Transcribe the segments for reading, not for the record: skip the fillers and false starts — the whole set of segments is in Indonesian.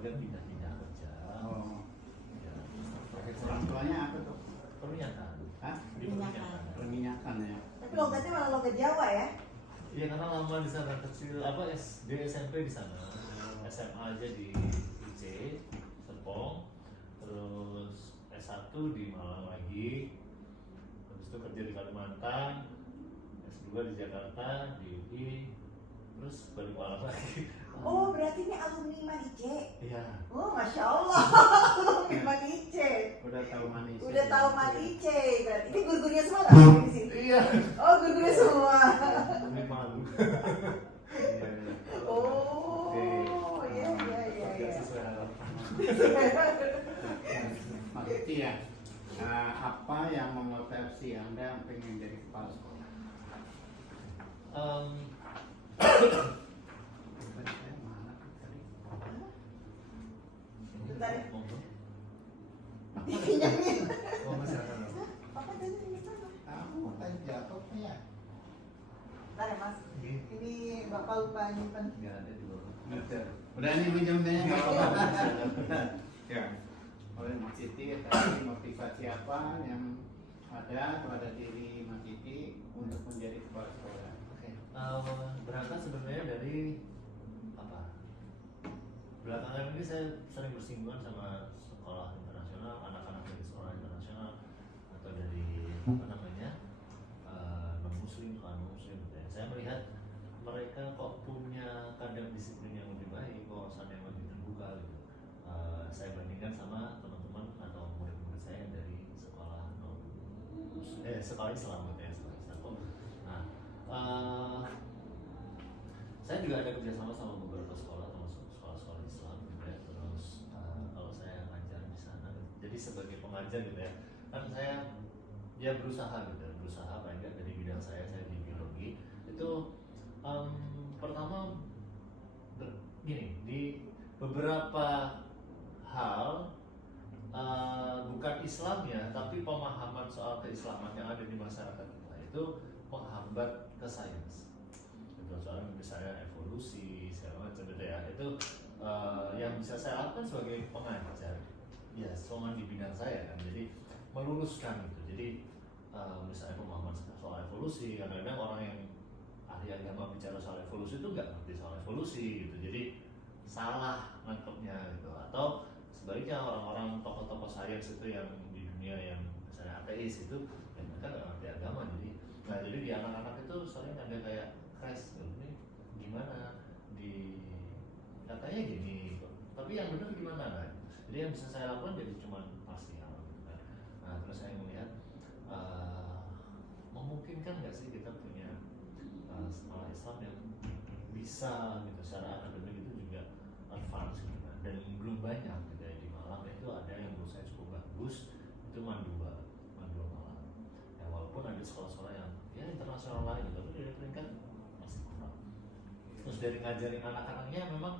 kemudian pindah-pindah kerja. Oh. Ya, Orang tuanya apa tuh? perminyakan. Hah? Di Perminyakan. Perminyakan ya. Tapi logatnya malah logat Jawa ya? Iya karena lama di sana kecil, SD SMP di sana, SMA aja di IC Serpong, terus S1 di Malang lagi, habis itu kerja di Kalimantan, S2 di Jakarta, di UI, terus balik Malang lagi. Oh, berarti ini alumni Manice. Iya. Oh, Masya Allah. Alumni Manice. Udah tahu manis. Udah tahu Manice. Berarti ini guru-gurunya semua kan di sini? Iya. Oh, guru-gurunya semua. Ini malu. Oh, iya. Tidak sesuai harapan. Mas Iti ya. Apa yang memotivasi Anda pengen jadi kepala sekolah? Saya mana tadi? Bentar ya. Monggo. Pinjamin. Monggo silakan. Apa tadi ini sana? Kamu tadi jatuh ya? Bentar ya, Mas. Ini Bapak lupa nyimpen. Nggak ada di bawah. Betul. Udah nih pinjamnya. Nggak apa-apa. Ya. Oleh Mas Iti tadi motivasi apa yang ada pada diri Mas Iti untuk menjadi kepala sekolah? Oke, berangkat sebenarnya dari apa? Belakangan ini saya sering bersinggungan sama sekolah internasional, anak-anak dari sekolah internasional atau dari apa namanya non muslim, non muslim. Dan saya melihat mereka kok punya kadar disiplin yang lebih baik, wawasan yang lebih terbuka gitu. Saya bandingkan sama teman-teman atau murid-murid saya yang dari sekolah sekolah Islam gitu ya, sekolah Islam. Nah, saya juga ada kerjasama sama beberapa sekolah, termasuk sekolah-sekolah Islam gitu ya. Terus kalau saya ngajar di sana, jadi sebagai pengajar gitu ya, kan saya ya berusaha gitu, berusaha paling nggak dari bidang saya di biologi itu pertama gini di beberapa hal bukan Islamnya tapi pemahaman soal keislaman yang ada di masyarakat kita itu menghambat ke sains. Gitu, soal misalnya evolusi segala macam gitu ya, itu yang bisa saya lakukan sebagai pengajar ya selama di bidang saya kan, jadi meluruskan gitu. Jadi misalnya pemahaman soal evolusi, kadang-kadang orang yang ahli agama bicara soal evolusi itu nggak ngerti soal evolusi gitu, jadi salah nangkepnya gitu. Atau sebaliknya orang-orang tokoh-tokoh sains itu yang di dunia yang misalnya ateis itu ya mereka nggak ngerti agama, jadi di anak-anak itu sering ada kayak crash gitu, ini gimana di katanya gini tapi yang benar gimana kan. Jadi yang bisa saya lakukan jadi cuma parsial gitu kan. Nah terus saya melihat memungkinkan nggak sih kita punya sekolah Islam yang bisa gitu secara akademik itu juga advance gitu kan, dan belum banyak gitu ya. Di Malang itu ada yang menurut saya cukup bagus, itu Mandua Malang ya, walaupun ada sekolah-sekolah yang ya internasional lain gitu, tapi dari peringkat masih kurang. Terus dari ngajarin anak-anaknya memang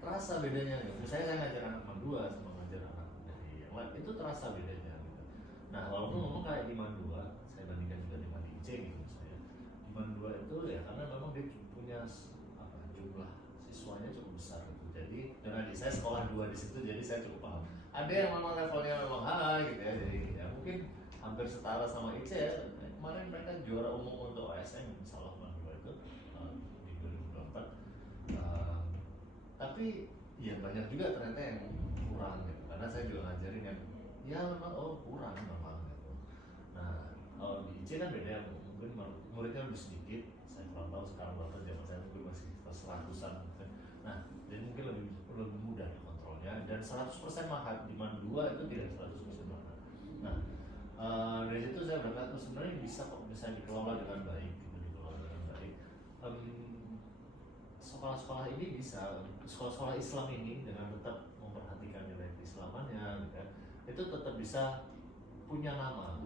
terasa bedanya gitu. Misalnya saya ngajar anak Mandua sama ngajar anak dari yang lain itu terasa bedanya gitu. Nah walaupun ngomong kayak di Mandua, saya bandingkan juga di Manice gitu misalnya. Di Mandua itu ya karena memang dia punya jumlah siswanya cukup besar gitu. Jadi dan adik saya sekolah 2 di situ, jadi saya cukup paham. Ada yang memang levelnya memang high gitu ya, jadi ya mungkin hampir setara sama IC ya. Kemarin mereka juara umum untuk OSN insyaallah Mandua itu di 2024. Tapi ya banyak juga ternyata yang kurang gitu, karena saya juga ngajarin yang ya memang kurang memang gitu. Nah kalau di IC kan beda, mungkin muridnya lebih sedikit, saya kurang tahu sekarang berapa, zaman saya mungkin masih seratusan gitu. Nah jadi mungkin lebih mudah kontrolnya, dan 100% mahal. Di Mandua itu tidak 100% mahal. Nah dari situ saya berkata sebenarnya bisa kok, bisa dikelola dengan baik gitu, dikelola dengan baik. Sekolah-sekolah ini bisa, sekolah-sekolah Islam ini dengan tetap memperhatikan nilai keislamannya gitu, itu tetap bisa punya nama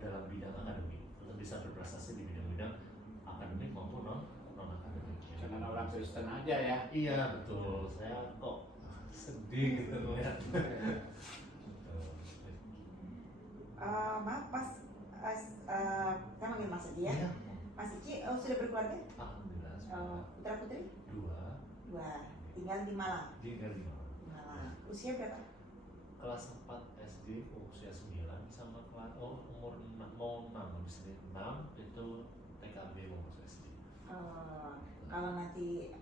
dalam bidang akademik, tetap bisa berprestasi di bidang-bidang akademik maupun non akademik. Jangan orang Kristen aja ya. Iya betul, saya kok sedih gitu ngeliat. Maaf, saya manggil Mas Ici ya. Mas Ici sudah berkeluarga? Alhamdulillah. Putra putri? 2. 2. tinggal di Malang. Tinggal di Malang. Di Malang. Usia berapa? Kelas 4 SD, usia 9 sama kelas umur 6, mau 6 habis ini 6 itu TKB mau masuk SD. Kalau nanti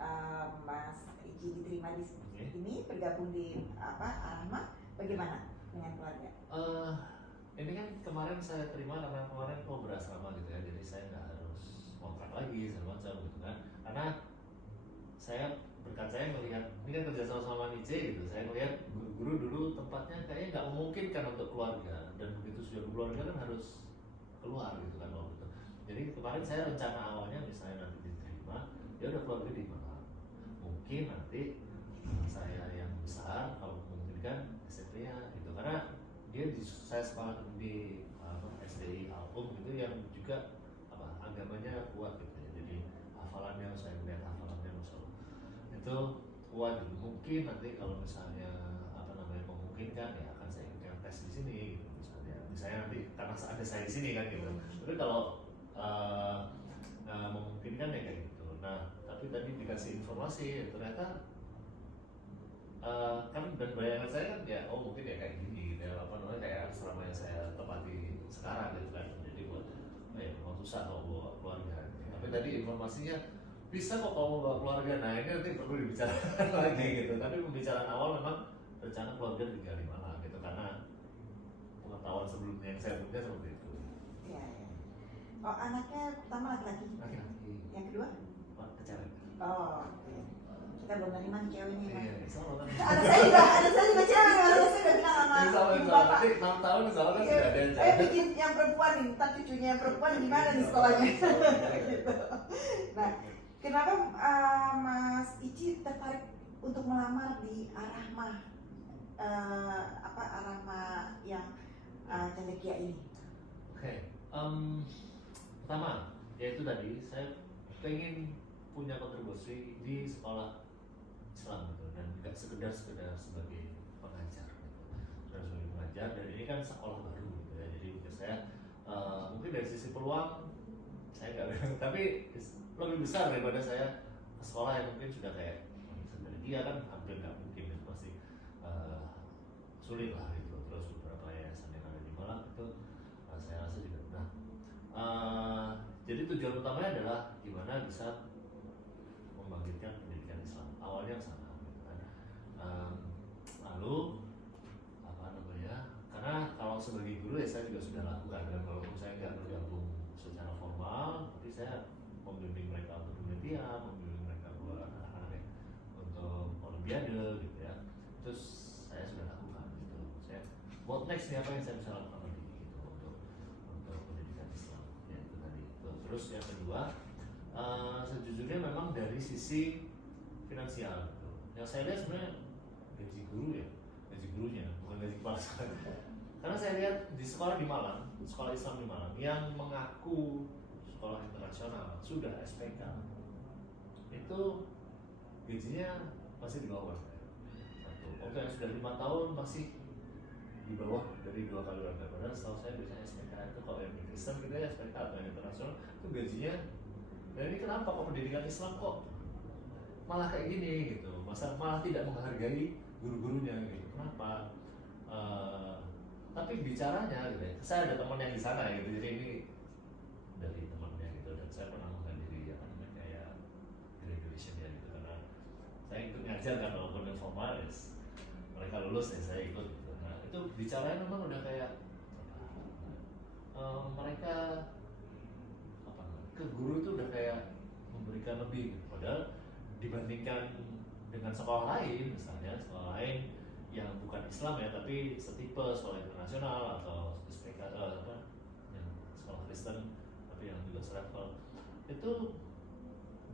Mas Ici diterima di ini bergabung di Arahma, bagaimana dengan keluarga? Ini kan kemarin saya terima karena kemarin berasrama gitu ya, jadi saya nggak harus kontrak lagi segala macam gitu kan, karena saya melihat ini kan kerja sama Nice gitu, saya melihat guru-guru dulu tempatnya kayaknya nggak memungkinkan untuk keluarga, dan begitu sudah keluarga kan harus keluar gitu kan waktu itu. Jadi kemarin saya rencana awalnya misalnya nanti diterima, ya udah keluarga di mana, mungkin nanti saya yang besar kalau memungkinkan SMP-nya gitu, karena saya sekolah di SDI Alum gitu yang juga agamanya kuat gitu ya, jadi hafalannya saya melihat hafalannya Masya Allah itu kuat gitu. Mungkin nanti kalau misalnya memungkinkan ya akan saya ikutkan tes di sini gitu misalnya nanti karena ada saya di sini kan gitu. Tapi kalau memungkinkan ya kayak gitu. Nah tapi tadi dikasih informasi ternyata kan dan bayangan saya kan ya mungkin ya kayak gini gitu ya, kayak asrama yang saya tempati sekarang gitu kan, jadi buat memang susah kalau bawa keluarga. Tapi tadi informasinya bisa kok kalau bawa keluarga. Nah ini nanti perlu dibicarakan lagi gitu. Tapi pembicaraan awal memang rencana keluarga tinggal di Malang gitu, karena pengetahuan sebelumnya yang saya punya seperti itu. Iya. Oh, anaknya pertama laki-laki. Laki-laki. Yang kedua? Cewek. Oh, oke. Kita belum nerima nih ceweknya. Iya, sama kan. Ada saya juga cewek. Ada saya udah bilang sama ibu bapak. Nanti 6 tahun insya Allah kan sudah ada yang Ayo bikin yang perempuan nih, ntar cucunya yang perempuan gimana nih sekolahnya. Gitu. Nah, kenapa Mas Ici tertarik untuk melamar di Arahma, Arahma yang Cendekia ini? Oke, pertama yaitu tadi saya pengen punya kontribusi di sekolah Islam gitu, dan nggak sekedar sebagai pengajar gitu. Sebagai pengajar, dan ini kan sekolah baru gitu ya, jadi untuk saya mungkin dari sisi peluang saya nggak bilang, tapi lebih besar daripada saya ke sekolah yang mungkin sudah kayak dari dia kan hampir nggak mungkin itu pasti sulit lah gitu. Terus beberapa yayasan yang ada di Malang itu saya rasa juga jadi tujuan utamanya adalah gimana bisa membangkitkan pendidikan Islam, awalnya ke sana gitu kan. Lalu karena kalau sebagai guru ya saya juga sudah lakukan kan, walaupun saya nggak bergabung secara formal, tapi saya membimbing mereka untuk penelitian, membimbing mereka buat anak-anak untuk olimpiade gitu ya. Terus saya sudah lakukan gitu. Saya what next nih, apa yang saya bisa lakukan lagi gitu untuk pendidikan Islam ya, itu tadi itu. Terus yang kedua, sejujurnya memang dari sisi finansial gitu. Yang saya lihat sebenarnya gaji gurunya bukan gaji kepala sekolah. Karena saya lihat di sekolah di Malang, sekolah Islam di Malang yang mengaku sekolah internasional sudah SPK itu gajinya masih di bawah satu. Oke, yang sudah 5 tahun masih di bawah dari 2 kali lipat. Padahal setahu saya biasanya SPK itu kalau yang Kristen kita ya SPK atau yang internasional itu gajinya. Dan ini kenapa kok pendidikan Islam kok malah kayak gini gitu? Malah tidak menghargai guru-gurunya gitu. Kenapa? Tapi bicaranya gitu ya. Saya ada teman yang di sana gitu. Jadi ini dari temannya gitu, dan saya pernah menghadiri kayak graduation ya gitu, karena saya ikut ngajar kan walaupun informal ya. Mereka lulus ya saya ikut gitu. Nah itu bicaranya memang udah kayak mereka ke guru itu udah kayak memberikan lebih gitu. Padahal dibandingkan dengan sekolah lain, misalnya sekolah lain yang bukan Islam ya, tapi setipe sekolah internasional atau SPK yang sekolah Kristen tapi yang juga selevel, itu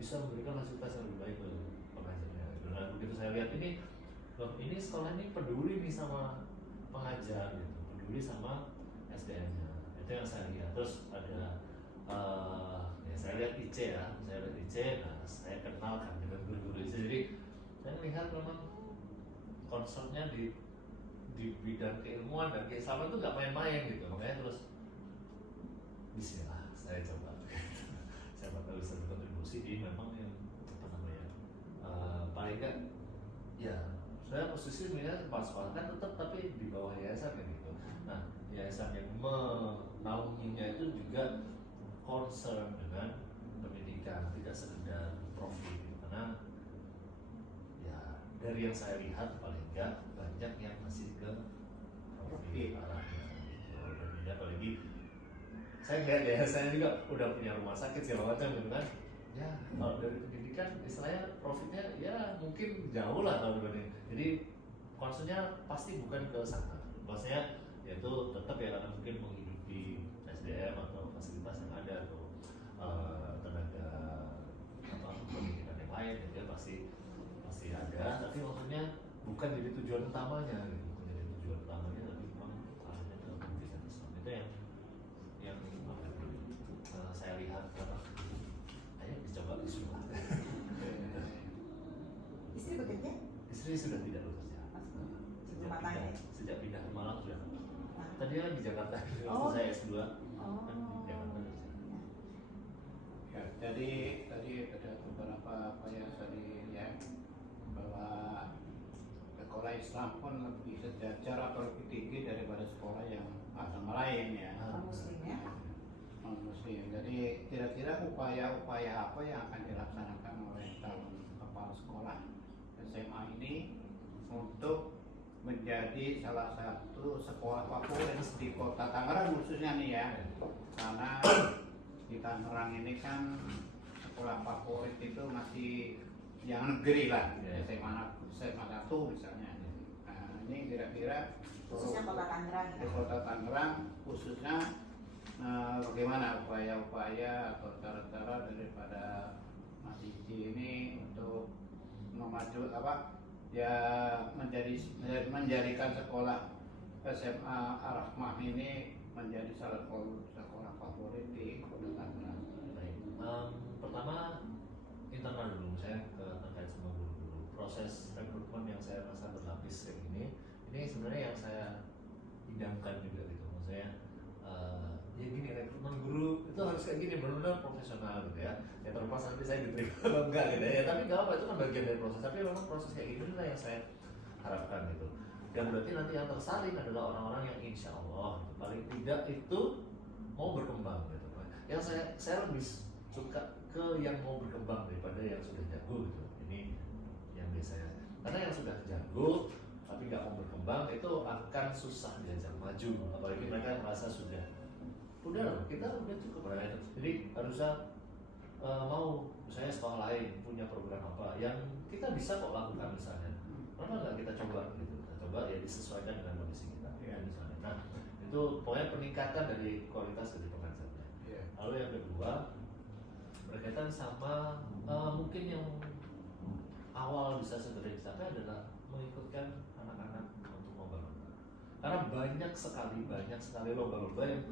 bisa memberikan fasilitas yang lebih baik ke pengajarnya. Dan begitu saya lihat ini sekolah ini peduli nih sama pengajar gitu, peduli sama SDM-nya, itu yang saya lihat. Terus ada ya saya lihat IC ya, nah saya kenalkan dengan guru-guru IC, jadi saya melihat memang konsepnya di bidang keilmuan dan keislaman itu nggak main-main gitu. Makanya terus bismillah saya coba saya bakal bisa berkontribusi di memang yang paling nggak ya saya posisi sebenarnya kepala sekolah kan tetap tapi di bawah yayasan kan gitu. Nah yayasan yang menaunginya itu juga concern dengan pendidikan, tidak sekedar profit gitu. Karena ya dari yang saya lihat paling enggak banyak yang masih ke profit arahnya gitu. Dan ini apalagi saya lihat ya, saya juga udah punya rumah sakit segala macam gitu kan. Ya kalau dari pendidikan istilahnya profitnya ya mungkin jauh lah kalau dibanding. Jadi concernnya pasti bukan ke sana. Maksudnya yaitu tetap ya karena mungkin menghidupi SDM atau fasilitas yang ada atau tenaga pendidikan yang lain gitu ya pasti ada. Tapi maksudnya bukan jadi tujuan utamanya gitu. Bukan jadi tujuan utamanya tapi memang arahnya ke pendidikan Islam. Itu yang saya lihat apa ayo dicoba semua. Istri bekerja? Istri sudah tidak bekerja. Sejak pindah ke Malang sudah. Tadi kan di Jakarta waktu saya S2 kan di Jakarta. Ya, jadi tadi ada beberapa apa yang tadi ya bahwa sekolah Islam pun lebih sejajar atau lebih tinggi daripada sekolah yang agama lain ya. Muslim ya. Muslim. Jadi kira-kira upaya-upaya apa yang akan dilaksanakan oleh calon kepala sekolah SMA ini untuk menjadi salah satu sekolah favorit di kota Tangerang khususnya nih ya, karena di Tangerang ini kan sekolah favorit itu masih yang negeri lah, SMA 1 misalnya. Nah ini kira-kira Khususnya kota Tangerang di ya. kota Tangerang khususnya bagaimana upaya-upaya atau cara-cara daripada Mas Ici ini untuk memaju apa ya menjadikan sekolah SMA Ar-Rahmah ini menjadi salah satu sekolah favorit di kota Tangerang. Baik, pertama internal dulu saya terkait sama guru-guru. Proses rekrutmen yang saya rasa berlapis kayak ini sebenarnya yang saya idamkan juga gitu. Maksudnya ya gini, rekrutmen guru itu harus kayak gini, benar-benar profesional gitu ya. Ya terlepas nanti saya diterima atau enggak gitu ya, tapi nggak apa, itu kan bagian dari proses. Tapi memang proses kayak gini lah yang saya harapkan gitu. Dan berarti nanti yang tersaring adalah orang-orang yang insya Allah gitu, paling tidak itu mau berkembang gitu. Yang saya lebih suka ke yang mau berkembang daripada yang sudah jago gitu. Ini yang biasanya, karena yang sudah jago tapi nggak mau berkembang itu akan susah diajak maju, apalagi mereka merasa sudah udah kita udah cukup lah itu. Jadi harusnya mau misalnya sekolah lain punya program apa yang kita bisa kok lakukan misalnya, kenapa nggak kita coba gitu, kita coba ya disesuaikan dengan kondisi kita misalnya. Nah itu pokoknya peningkatan dari kualitas dari pengajarnya. Lalu yang kedua berkaitan sama mungkin yang awal bisa segera dicapai adalah mengikutkan anak-anak untuk lomba-lomba, karena banyak sekali lomba-lomba yang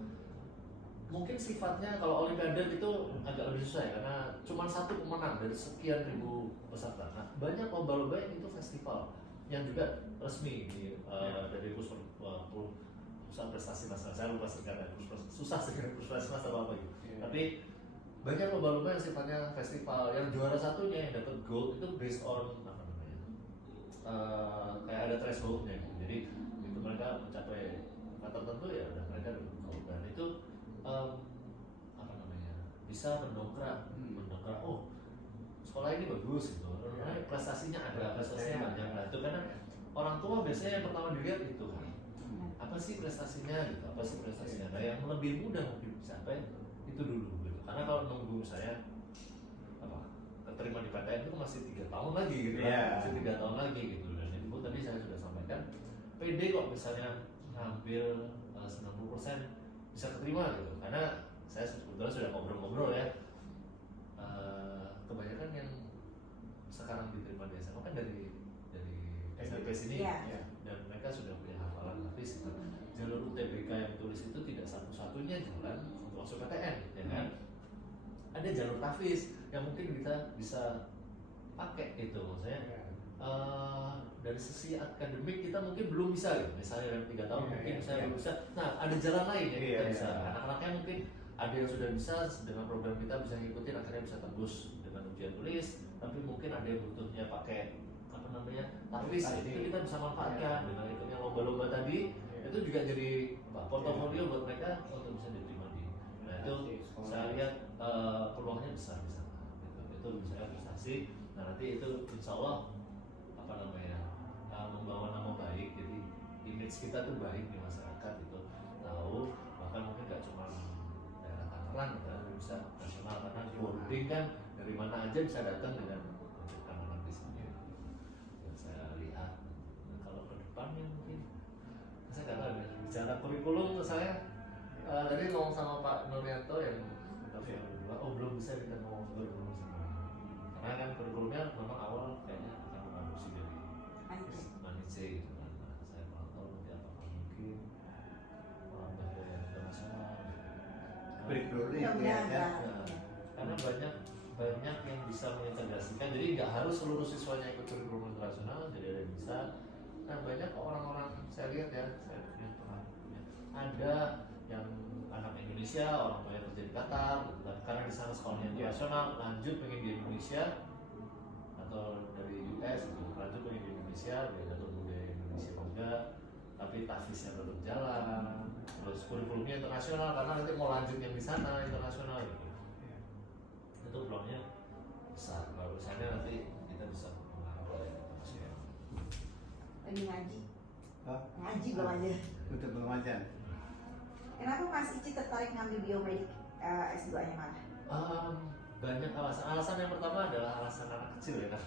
mungkin sifatnya kalau olimpiade itu agak lebih susah ya, karena cuma satu pemenang dari sekian ribu peserta. Nah banyak lomba-lomba yang itu festival yang juga resmi dari pusat prestasi nasional, saya lupa sekarang susah sekarang prestasi nasional apa gitu. Tapi banyak lomba-lomba yang sifatnya festival, yang juara satunya yang dapat gold itu based on apa namanya kayak ada thresholdnya gitu. Jadi itu mereka mencapai angka tertentu ya udah mereka dapat gold, dan itu apa namanya bisa mendongkrak oh sekolah ini bagus gitu, prestasinya banyak lah itu, karena orang tua biasanya yang pertama dilihat itu kan apa sih prestasinya gitu, nah yang lebih mudah mungkin dicapai itu dulu gitu. Karena kalau nunggu saya keterima di PTN itu masih 3 tahun lagi gitu masih 3 tahun lagi gitu. Dan itu tadi saya sudah sampaikan PD kok misalnya ngambil 90% bisa keterima gitu, karena saya sebetulnya sudah ngobrol-ngobrol ya, kebanyakan yang sekarang diterima di SMA kan dari SMP sini dan mereka sudah punya hafalan hafiz gitu. Jalur UTBK yang tulis itu tidak satu-satunya jalan untuk masuk PTN ya kan, ada jalur tahfiz yang mungkin kita bisa pakai itu. Maksudnya dari sisi akademik kita mungkin belum bisa gitu. Misalnya dalam 3 tahun mungkin saya belum bisa. Nah ada jalan lain yang kita bisa. Anak-anaknya mungkin ada yang sudah bisa dengan program kita bisa ngikutin, akhirnya bisa tembus dengan ujian tulis. Tapi mungkin ada yang butuhnya pakai namanya tapis, itu kita bisa manfaatkan dengan ikutnya lomba-lomba tadi. Itu juga jadi portofolio buat mereka untuk bisa diterima di. Nah itu saya lihat peluangnya besar di sana. Itu bisa prestasi. Nah nanti itu insya Allah apa namanya membawa nama baik. Jadi image kita tuh baik di masyarakat itu tahu, bahkan mungkin nggak cuma daerah Tangerang, bisa nasional karena boarding kan dari mana aja bisa datang dengan anak-anak di sini. Yang saya lihat. Nah, kalau ke depannya mungkin saya nggak tahu ya. Bicara kurikulum saya tadi ngomong sama Pak Nuryanto yang belum bisa kita ngomong kurikulum sebenarnya. Karena kan kurikulumnya memang awal kayaknya akan mengadopsi dari Manice gitu kan. Nah, saya kurang tahu nanti apakah mungkin dari internasional. Kurikulumnya itu ya. Karena banyak yang bisa mengintegrasikan, jadi nggak harus seluruh siswanya ikut kurikulum internasional, jadi ada yang bisa. Nah banyak orang-orang saya lihat ya, saya pernah ada yang anak Indonesia, orang tuanya kerja di Qatar, gitu, karena di sana sekolahnya internasional, lanjut pengen di Indonesia atau dari US gitu, lanjut pengen di Indonesia, dia dapat budaya Indonesia juga, tapi tafisnya tetap jalan, terus kurikulumnya internasional karena nanti mau lanjut yang di sana internasional gitu. Itu peluangnya besar. Kalau misalnya nanti kita bisa mengajar internasional. Lagi ngaji. Hah? Ngaji belum aja. Untuk belajar. Kenapa Mas Ici tertarik ngambil biomedik S2-nya mana? Banyak alasan. Alasan yang pertama adalah alasan anak kecil ya kan.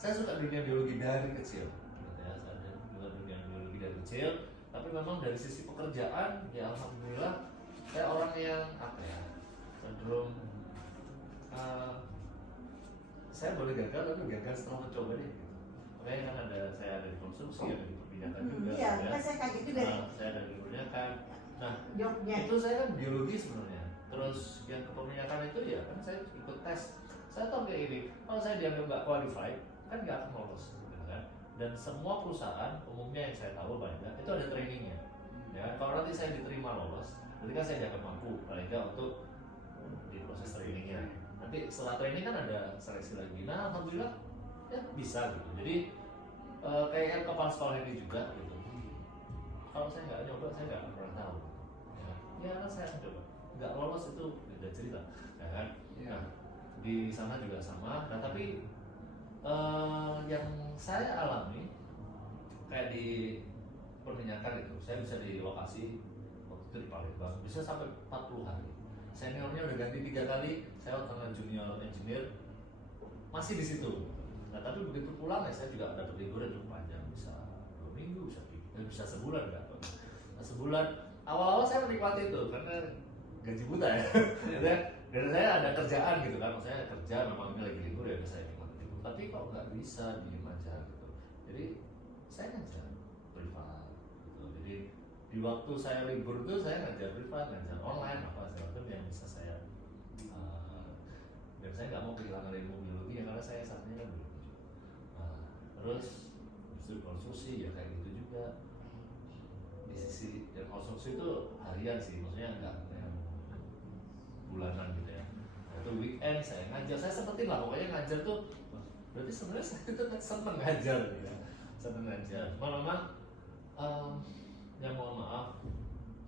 Saya suka dunia biologi dari kecil. Gitu ya, saya suka dunia biologi dari kecil. Tapi memang dari sisi pekerjaan, ya alhamdulillah saya orang yang apa ya, cenderung saya boleh gagal tapi gagal setelah mencoba deh. Makanya kan saya ada di konstruksi, ada di perminyakan juga. Iya, ya. kan saya kaget juga. Saya ada di perminyakan. Nah, Jobnya. itu saya kan biologi sebenarnya. Terus yang ke perminyakan itu ya kan saya ikut tes. Saya tahu kayak ini, kalau saya dianggap nggak qualified, kan nggak akan lolos, gitu kan. Dan semua perusahaan umumnya yang saya tahu banyak itu ada trainingnya. Ya, kalau nanti saya diterima lolos, berarti kan saya dianggap mampu, paling nggak untuk di proses trainingnya. Nanti setelah training kan ada seleksi lagi. Nah, alhamdulillah ya bisa gitu. Jadi kayak kepala sekolah ini juga gitu. Kalau saya nggak nyoba, saya nggak pernah tahu. Ya kan saya akan coba. Nggak lolos itu beda cerita, ya kan? Nah, di sana juga sama. Nah, tapi yang saya alami kayak di perminyakan itu, saya bisa di lokasi waktu itu di Palembang, bisa sampai 40 hari. Seniornya udah ganti 3 kali, saya waktu junior engineer masih di situ. Nah tapi begitu pulang ya saya juga dapat liburan cukup panjang, bisa 2 minggu, bisa sebulan enggak. Nah, sebulan awal-awal saya menikmati itu karena gaji buta ya. Dan saya ada kerjaan gitu kan, maksudnya kerja memang ini lagi libur ya saya nikmati libur. Tapi kok nggak bisa diem aja gitu. Jadi saya ngajar privat gitu. Jadi di waktu saya libur itu saya ngajar privat, ngajar online apa segala yang bisa saya dan saya nggak mau kehilangan ilmu biologi ya karena saya saat ini kan biologi. Nah, terus industri konstruksi ya kayak gitu juga. Di sisi dan konstruksi itu harian sih, maksudnya nggak yang bulanan gitu ya. Nah, itu weekend saya ngajar, saya sempetin lah pokoknya ngajar tuh. Berarti sebenarnya saya itu seneng ngajar gitu ya, seneng ngajar. Cuma memang ya mohon maaf,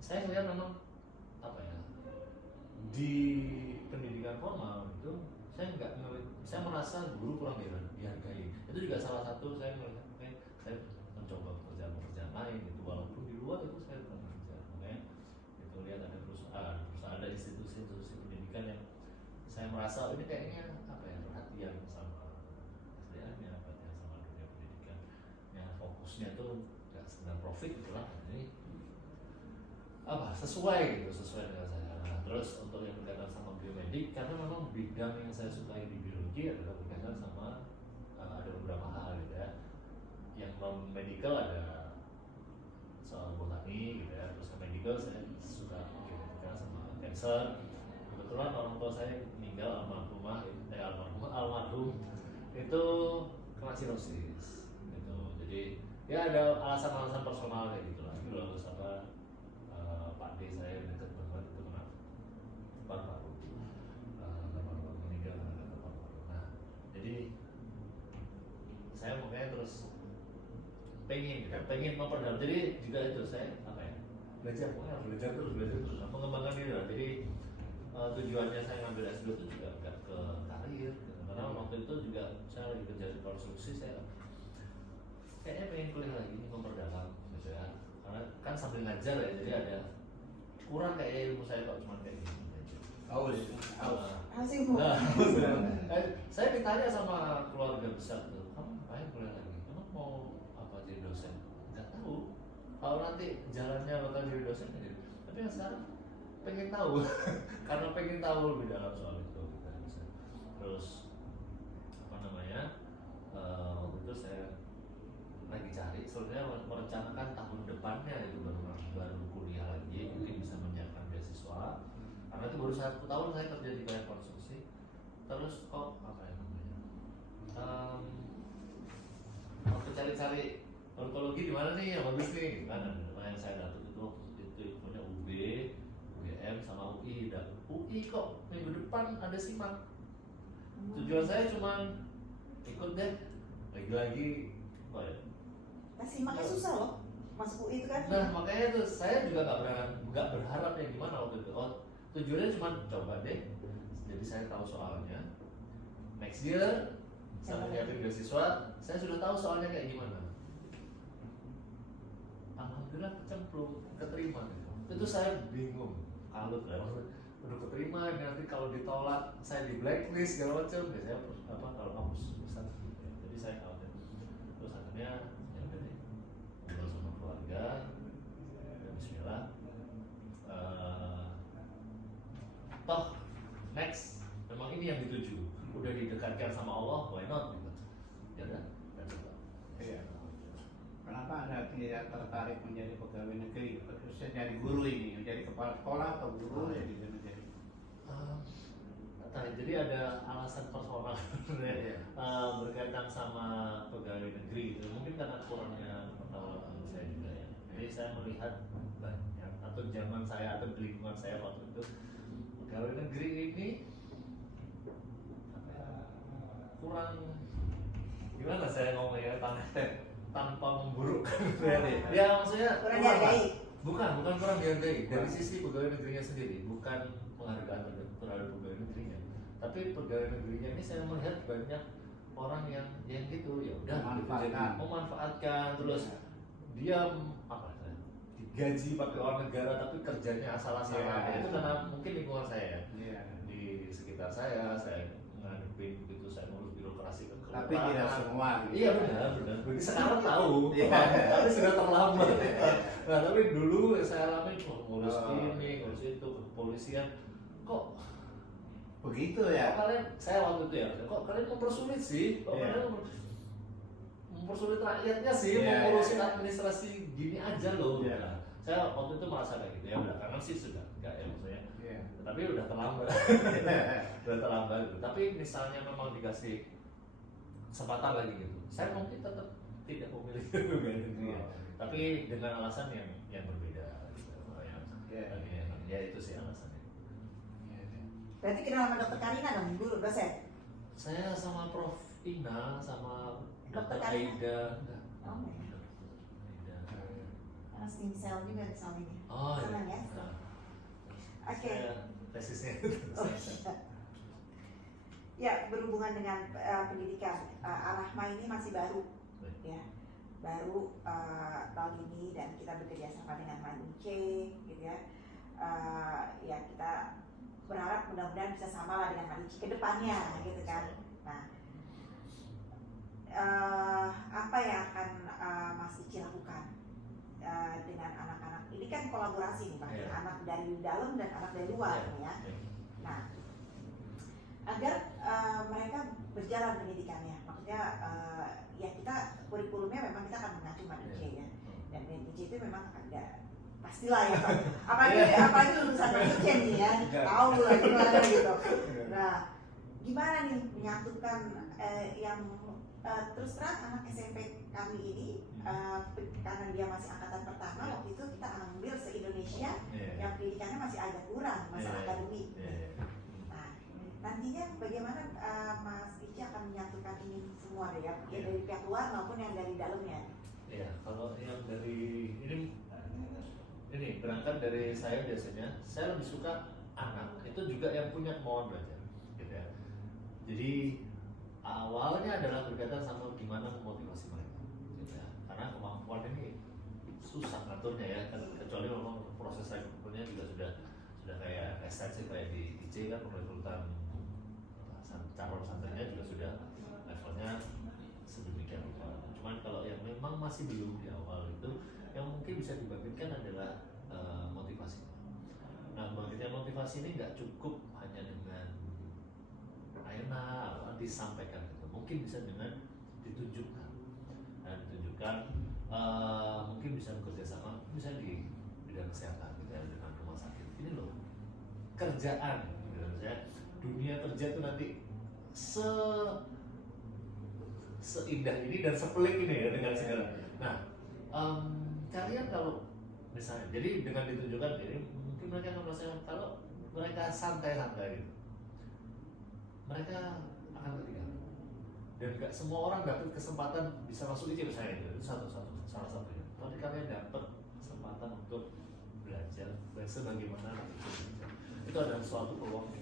saya melihat memang apa ya di pendidikan formal itu saya merasa guru kurang dihargai. Itu juga salah satu saya melihat saya mencoba pekerjaan lain itu walaupun di luar itu saya pernah kerja. Makanya itu lihat ada perusahaan ada institusi pendidikan yang saya merasa ini kayaknya apa ya perhatian sama SDM-nya, perhatian sama dunia pendidikan. Ya fokusnya tuh nggak sekedar profit itulah ini apa sesuai dengan saya. Nah, terus untuk yang berkaitan sama biomedik karena memang bidang yang saya sukai di biologi adalah berkaitan sama ada beberapa hal gitu ya. Yang non medical ada soal botani gitu ya, terus ke medical saya suka berkaitan sama cancer. Kebetulan orang tua saya meninggal almarhum itu kena sirosis gitu. Jadi ya ada alasan-alasan personal kayak gitu lah. Terus apa Pak D saya dekat banget itu kena paru-paru, meninggal karena paru-paru. Nah, jadi saya saya makanya terus pengen memperdalam. Jadi juga itu saya apa ya, belajar terus mengembangkan diri lah. Jadi tujuannya saya ngambil S2 itu juga nggak ke karir gitu. Karena waktu itu juga saya lagi kerja di konstruksi, saya kayaknya pengen kuliah lagi nih, memperdalam gitu ya. Karena kan sambil ngajar ya, jadi ada kurang kayak ilmu saya kok cuma kayak gini aja. Hasilmu. Saya ditanya sama keluarga besar tuh, kamu ngapain kuliah lagi? Kamu mau apa jadi dosen? Nggak tahu. Kalau nanti jalannya bakal jadi dosen ya. Tapi yang sekarang pengen tahu, karena pengen tahu lebih dalam soal itu. Gitu. Terus apa namanya? Waktu itu saya lagi cari, sebenarnya merencanakan tahun depannya itu baru kuliah lagi, mungkin bisa menyiapkan beasiswa. Karena itu baru 1 tahun saya kerja di proyek konstruksi. Terus kok apa ya namanya? Waktu cari-cari odontologi di mana nih yang bagus nih? Kan yang saya dapat itu punya UB, UGM sama UI. Dan UI kok minggu depan ada simak. Tujuan saya cuma ikut deh, lagi-lagi apa ya? Simaknya susah loh, masuk UI itu kan. Nah makanya tuh saya juga nggak berharap ya gimana waktu itu. Tujuannya cuma coba deh, jadi saya tahu soalnya. Next year sampai nyiapin beasiswa, saya sudah tahu soalnya kayak gimana. Alhamdulillah kecemplung, keterima gitu. Itu saya bingung, kalut lah. Udah keterima, nanti kalau ditolak saya di blacklist segala macam. Biasanya apa kalau kampus besar gitu ya. Jadi saya tahu deh. Terus akhirnya ya udah deh, ngobrol sama keluarga, ya Bismillah. Toh next, memang ini yang dituju. Udah didekatkan sama Allah, why not gitu. Ya udah, coba. Iya. Kenapa Anda tidak tertarik menjadi pegawai negeri, khususnya jadi guru ini, menjadi kepala sekolah atau guru ya bisa menjadi? Jadi ada alasan personal berkaitan sama pegawai negeri itu. Mungkin karena kurangnya pengetahuan saya juga ya. Jadi saya melihat banyak, atau zaman saya atau di lingkungan saya waktu itu, pegawai negeri ini kurang, gimana saya ngomongnya, tanpa memburukkan ya maksudnya Kurang dihargai. bukan kurang dihargai dari sisi pegawai negerinya sendiri, bukan penghargaan terhadap pegawai negerinya, tapi pegawai negerinya ini saya melihat banyak orang yang gitu, ya udah memanfaatkan terus dia apa digaji pakai uang negara tapi kerjanya asal-asalan. Itu karena mungkin lingkungan saya di sekitar saya ngadepin begitu, saya ngurus birokrasi ke kelurahan. Tapi tidak semua. Gitu. Iya benar. Jadi sekarang tahu, tapi sudah terlambat. Nah tapi dulu saya alami ngurus ini, ngurus itu, kepolisian, kok begitu ya? Kok kalian, saya waktu itu ya, kok kalian mempersulit sih? Kok kalian mempersulit rakyatnya sih, mengurusin administrasi gini aja loh. Nah, saya waktu itu merasa kayak gitu ya, belakangan sih sudah enggak ya maksudnya. Tapi udah terlambat. Udah terlambat gitu. Tapi misalnya memang dikasih kesempatan lagi gitu, saya mungkin tetap tidak memilih pegawai negeri ya. Tapi dengan alasan yang berbeda gitu. Ya itu sih alasannya. Berarti kenal sama Dokter Karina dong, guru dosen? Saya sama Prof. Ina, sama Dokter Dr. Karina? Aida. Oh, ya. Karena stem cell juga suaminya. Oh Senang ya? Oke. Tesisnya. Ya, berhubungan dengan pendidikan, Al-Rahma ini masih baru, ya, baru tahun ini, dan kita bekerja sama dengan Manice, gitu ya. Ya kita berharap mudah-mudahan bisa sama lah dengan Manice ke depannya, gitu kan. Nah, apa yang akan Mas Ici lakukan dengan anak-anak? Ini kan kolaborasi nih, Pak, anak dari dalam dan anak dari luar, ya. Nah, agar mereka berjalan pendidikannya, maksudnya ya kita kurikulumnya memang kita akan mengacu Manice ya, dan Manice itu memang ada pastilah ya, apalagi lulusan Manice nih ya, tahu lah gimana gitu. Nah, gimana nih menyatukan yang terus terang anak SMP kami ini, karena dia masih angkatan pertama, waktu itu kita ambil se-Indonesia yang pendidikannya masih agak kurang, masalah akademik. Nah, nantinya bagaimana Mas Ici PPJ akan menyatukan ini semua deh ya, Iya. dari pihak luar maupun yang dari dalamnya. Ya, kalau yang dari ini berangkat dari saya biasanya, saya lebih suka anak itu juga yang punya kemauan belajar, gitu ya. Jadi awalnya adalah berkaitan sama gimana memotivasi mereka, gitu ya. Karena kemampuan ini susah ngaturnya ya, kecuali memang proses rekrutmennya juga sudah kayak ekstensif kayak di IC kan, perekrutan calon santrinya juga sudah levelnya sedemikian rupa. Cuman kalau yang memang masih belum di awal itu, yang mungkin bisa dibangkitkan adalah motivasi. Nah, bangkitnya motivasi ini nggak cukup hanya dengan enak disampaikan gitu. Mungkin bisa dengan ditunjukkan. Nah, ditunjukkan mungkin bisa bekerja sama, misalnya di bidang kesehatan gitu ya, dengan rumah sakit. Ini loh kerjaan, gitu ya. Dunia kerja itu nanti seindah ini dan sepelik ini ya dengan segala. Nah, kalian kalau misalnya, jadi dengan ditunjukkan, jadi mungkin mereka akan merasakan kalau mereka santai-santai gitu, mereka akan ketinggalan. Dan nggak semua orang dapat kesempatan bisa masuk IC misalnya, itu salah satunya. Tapi kalian dapat kesempatan untuk belajar sebagaimana itu adalah suatu peluang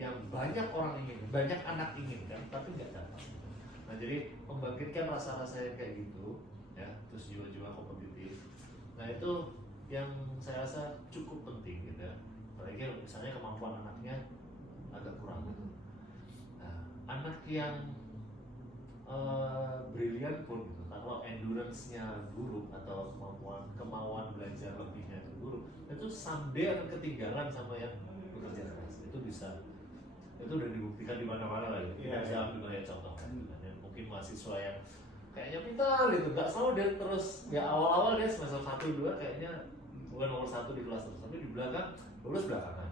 yang banyak orang ingin, banyak anak ingin kan, tapi nggak dapat. Nah, jadi membangkitkan rasa-rasa yang kayak gitu, ya, terus jiwa-jiwa kompetitif. Nah, itu yang saya rasa cukup penting gitu ya. Apalagi misalnya kemampuan anaknya agak kurang gitu. Nah, anak yang brilian pun gitu, kalau endurance-nya buruk atau kemauan belajar lebihnya itu buruk, itu someday akan ketinggalan sama yang bekerja keras. Itu udah dibuktikan di mana-mana lah gitu. Kita bisa ambil banyak contoh kan. Dan mungkin mahasiswa yang kayaknya pintar gitu, nggak selalu dia terus, ya awal-awal dia semester 1-2 kayaknya bukan nomor 1 di kelas terus, tapi di belakang lulus belakangan,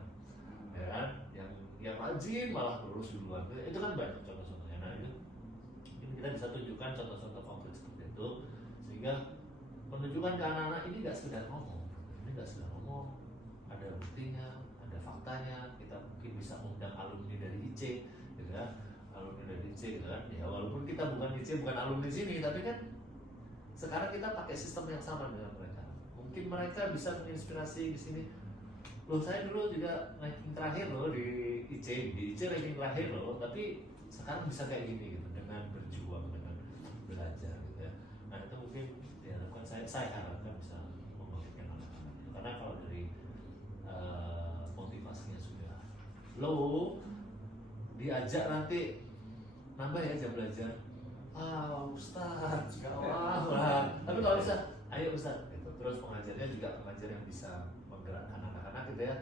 ya kan? Yang rajin malah lulus duluan. Itu kan banyak contoh-contohnya. Nah, itu kita bisa tunjukkan contoh-contoh konkret seperti itu, sehingga menunjukkan ke anak-anak ini nggak sekedar ngomong, ada buktinya, ada faktanya. Kita mungkin bisa undang alumni dari IC, gitu kan? Alumni dari IC, gitu kan? Ya walaupun kita bukan IC, bukan alumni sini, tapi kan sekarang kita pakai sistem yang sama dengan mereka. Mungkin mereka bisa menginspirasi di sini. Loh, saya dulu juga ranking terakhir loh di IC ranking terakhir loh, tapi sekarang bisa kayak gini gitu, dengan berjuang, dengan belajar gitu ya. Nah, itu mungkin diharapkan, saya harapkan bisa membangkitkan anak-anak itu. Karena kalau dari motivasinya sudah low, diajak nanti nambah ya jam belajar, Ustaz gawat lah. Tapi kalau bisa, ayo Ustaz gitu. Terus pengajarnya juga pengajar yang bisa menggerakkan anak-anak gitu ya,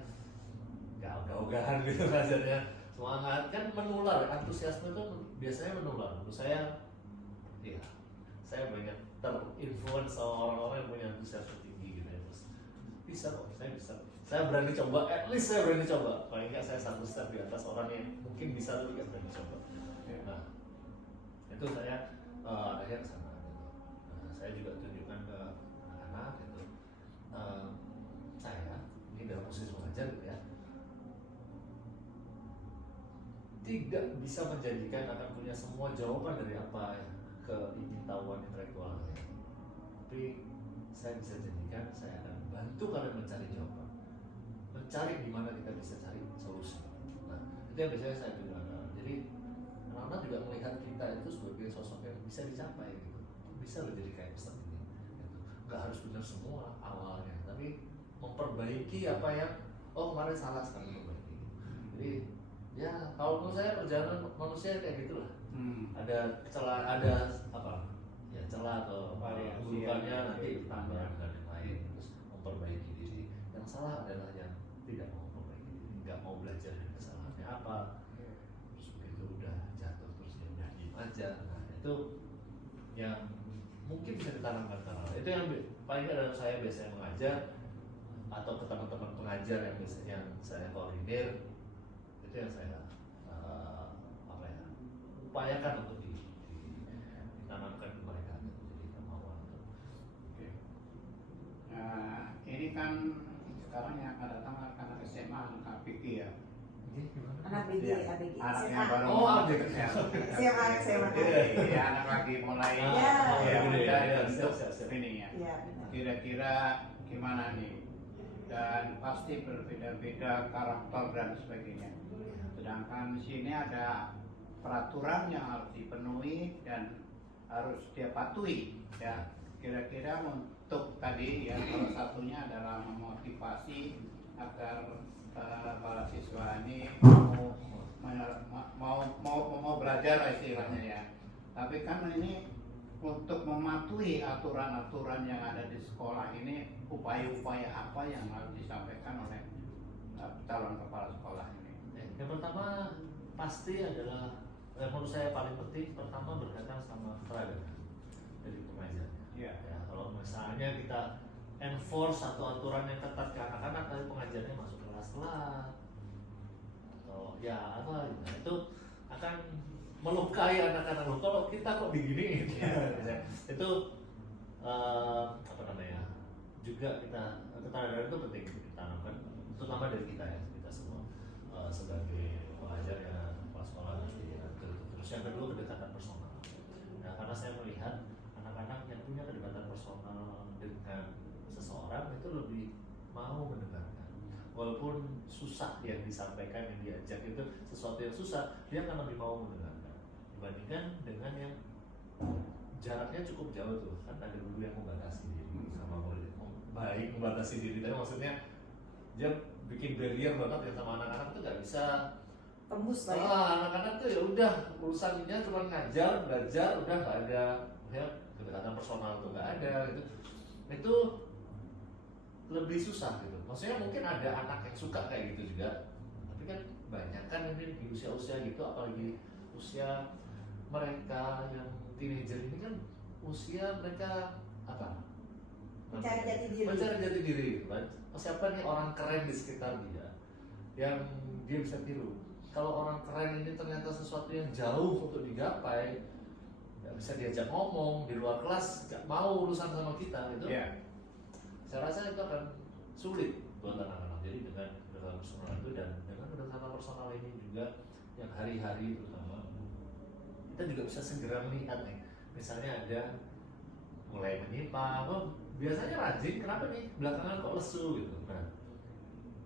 gak ogah-ogahan gitu pengajarnya, semangat kan, menular. Antusiasme itu biasanya menular. Menurut saya, iya, saya banyak terinfluence sama orang-orang yang punya antusiasme tinggi gitu ya. Terus bisa kok, saya berani coba, at least saya berani coba. Paling nggak saya 1 step di atas orang yang mungkin bisa tapi nggak berani coba. Nah, itu saya akhirnya kesana gitu. Nah, saya juga tunjukkan ke anak-anak gitu. Saya ini dalam posisi mengajar gitu ya, tidak bisa menjanjikan akan punya semua jawaban dari apa keingintahuan intelektual ya. Tapi saya bisa janjikan saya akan bantu kalian mencari jawaban, mencari di mana kita bisa cari solusi. Nah, itu yang biasanya saya bilang. Jadi anak-anak juga melihat kita itu sebagai sosok yang bisa dicapai gitu. Bisa loh jadi kayak Ustaz ini gitu. Nggak harus benar semua awalnya, tapi memperbaiki apa yang kemarin salah, sekarang memperbaiki. Jadi ya kalau menurut saya perjalanan manusia kayak gitulah. Ada celah, ada apa ya, celah atau burukannya nanti ditambah dan yang lain, terus memperbaiki diri. Yang salah adalah yang tidak mau memperbaiki diri, nggak mau belajar dari kesalahannya apa, terus begitu udah jatuh terus ya udah diem aja. Nah, itu yang mungkin bisa ditanamkan ke anak. Itu yang paling dalam saya biasanya mengajar atau ke teman-teman pengajar yang biasanya saya koordinir, itu yang saya upayakan untuk ditanamkan ke mereka gitu. Jadi kemauan untuk. Nah, ini kan sekarang yang akan datang anak SMA, anak PG ya. gimana? Anak BG, Iya. ABG, Anak SMA. yang baru Oh, mau ABG. masuk ya. SMA. Iya, anak lagi mulai Iya. ya, Gede, udah ya, bentuk siap. ini ya. Iya, benar. Kira-kira gimana nih? Dan pasti berbeda-beda karakter dan sebagainya. Sedangkan di sini ada peraturan yang harus dipenuhi dan harus dia patuhi. Ya, kira-kira untuk tadi ya salah satunya adalah memotivasi agar para siswa ini mau belajar lah istilahnya ya. Tapi kan ini untuk mematuhi aturan-aturan yang ada di sekolah ini, upaya-upaya apa yang harus disampaikan oleh calon kepala sekolah ini? Yang pertama pasti adalah menurut saya paling penting pertama berkaitan sama keragaman dari pengajarnya. Iya. Ya, kalau misalnya kita enforce satu aturan yang ketat ke anak-anak, tapi pengajarnya masuk kelas telat atau ya apa gitu, itu akan melukai anak-anak. Loh, kalau kita kok begini itu apa namanya, juga ketadaran itu penting ditanamkan, terutama dari kita ya, kita semua sebagai pengajar ya, kepala sekolah nanti diatur. Terus yang kedua kedekatan personal. Nah, karena saya melihat anak-anak yang punya kedekatan personal dengan seseorang itu lebih mau mendengarkan, walaupun susah yang disampaikan, yang diajak itu sesuatu yang susah, dia akan lebih mau mendengarkan dibandingkan dengan yang jaraknya cukup jauh tuh. Kan ada guru yang membatasi diri sama murid, baik membatasi diri, tapi maksudnya dia bikin barrier banget ya sama anak-anak tuh nggak bisa Tembus lah ya. anak-anak tuh ya udah urusannya cuma ngajar, belajar, udah nggak ada ya kedekatan personal tuh nggak ada gitu. Itu lebih susah gitu. Maksudnya mungkin ada anak yang suka kayak gitu juga, tapi kan banyak kan ini di usia-usia gitu, apalagi usia mereka yang teenager ini kan usia mereka apa? Mencari jati diri. Mencari jati diri gitu kan. Siapa nih orang keren di sekitar dia yang dia bisa tiru. Kalau orang keren ini ternyata sesuatu yang jauh untuk digapai, nggak bisa diajak ngomong di luar kelas, nggak mau urusan sama kita itu. Iya. Saya rasa itu akan sulit buat anak-anak. Jadi dengan kedekatan personal itu dan dengan kedekatan personal ini juga yang hari-hari terutama kita juga bisa segera melihat nih, misalnya ada mulai menyimpang, oh biasanya rajin, kenapa nih belakangan kok lesu gitu. Nah,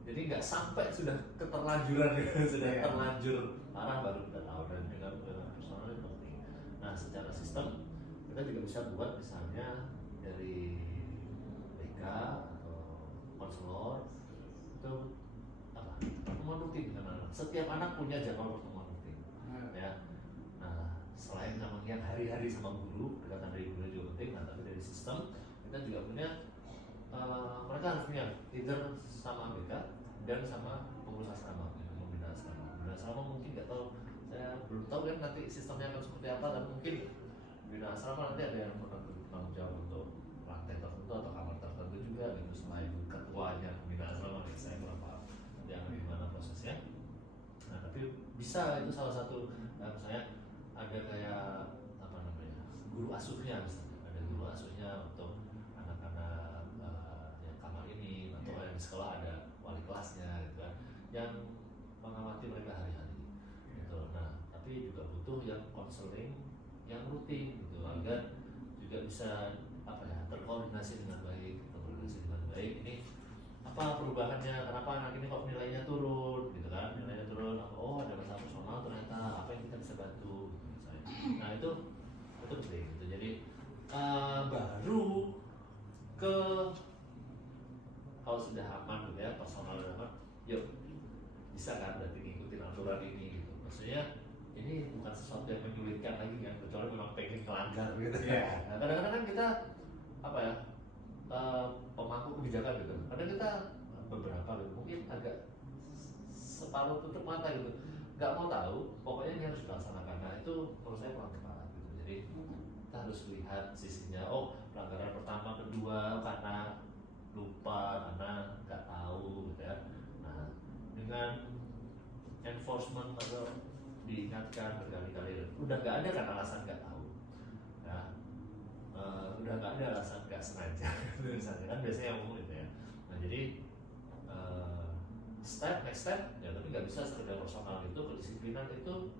jadi nggak sampai sudah keterlanjuran sudah Yeah. terlanjur parah baru kita tahu. Dan dengan kedekatan personal itu penting. Nah, secara sistem kita juga bisa buat misalnya dari BK atau konselor itu apa, pertemuan rutin dengan anak. Setiap anak punya jadwal pertemuan rutin ya. Nah, selain sama yang hari-hari sama guru, kedekatan dari guru juga penting. Nah, tapi dari sistem kita juga punya mereka harus punya either sama BK dan sama pengurus asrama, pembina asrama. Pembina asrama mungkin nggak tahu, saya belum tahu kan nanti sistemnya akan seperti apa, dan mungkin pembina asrama nanti ada yang bertanggung jawab untuk lantai tertentu atau kamar tertentu juga gitu, selain ketuanya pembina asrama. Saya kurang paham nanti akan gimana prosesnya. Nah, tapi bisa itu salah satu, misalnya ada kayak apa namanya, guru asuhnya misalnya, ada guru asuhnya untuk anak-anak yang kamar ini, atau yang di sekolah ada wali kelasnya gitu kan, yang mengamati mereka hari-hari gitu. Nah, tapi juga butuh yang konseling yang rutin gitu, agar juga bisa apa ya, terkoordinasi dengan baik, ini apa perubahannya, kenapa anak ini kok nilainya turun gitu kan, nilainya turun, oh ada masalah personal ternyata, apa yang kita bisa bantu gitu, misalnya. Nah, itu penting gitu. Jadi baru ke kalau sudah aman gitu ya, personal dan aman, yuk bisa kan berarti ngikutin aturan ini gitu. Maksudnya ini bukan sesuatu yang menyulitkan lagi kan, kecuali memang pengen melanggar gitu. Yeah. Nah, kadang-kadang kan kita apa ya, pemangku kebijakan gitu. Kadang kita beberapa gitu, mungkin agak separuh tutup mata gitu, nggak mau tahu, pokoknya ini harus dilaksanakan. Nah, itu menurut saya kurang tepat gitu. Jadi kita harus lihat sisinya. Oh, pelanggaran pertama, kedua karena lupa, karena nggak tahu gitu ya. Nah, dengan enforcement atau diingatkan berkali-kali, udah nggak ada kan alasan nggak tahu ya. Udah nggak ada alasan nggak sengaja misalnya kan, biasanya yang umum itu ya. Nah, jadi next step ya, tapi nggak bisa sekedar personal. Itu kedisiplinan itu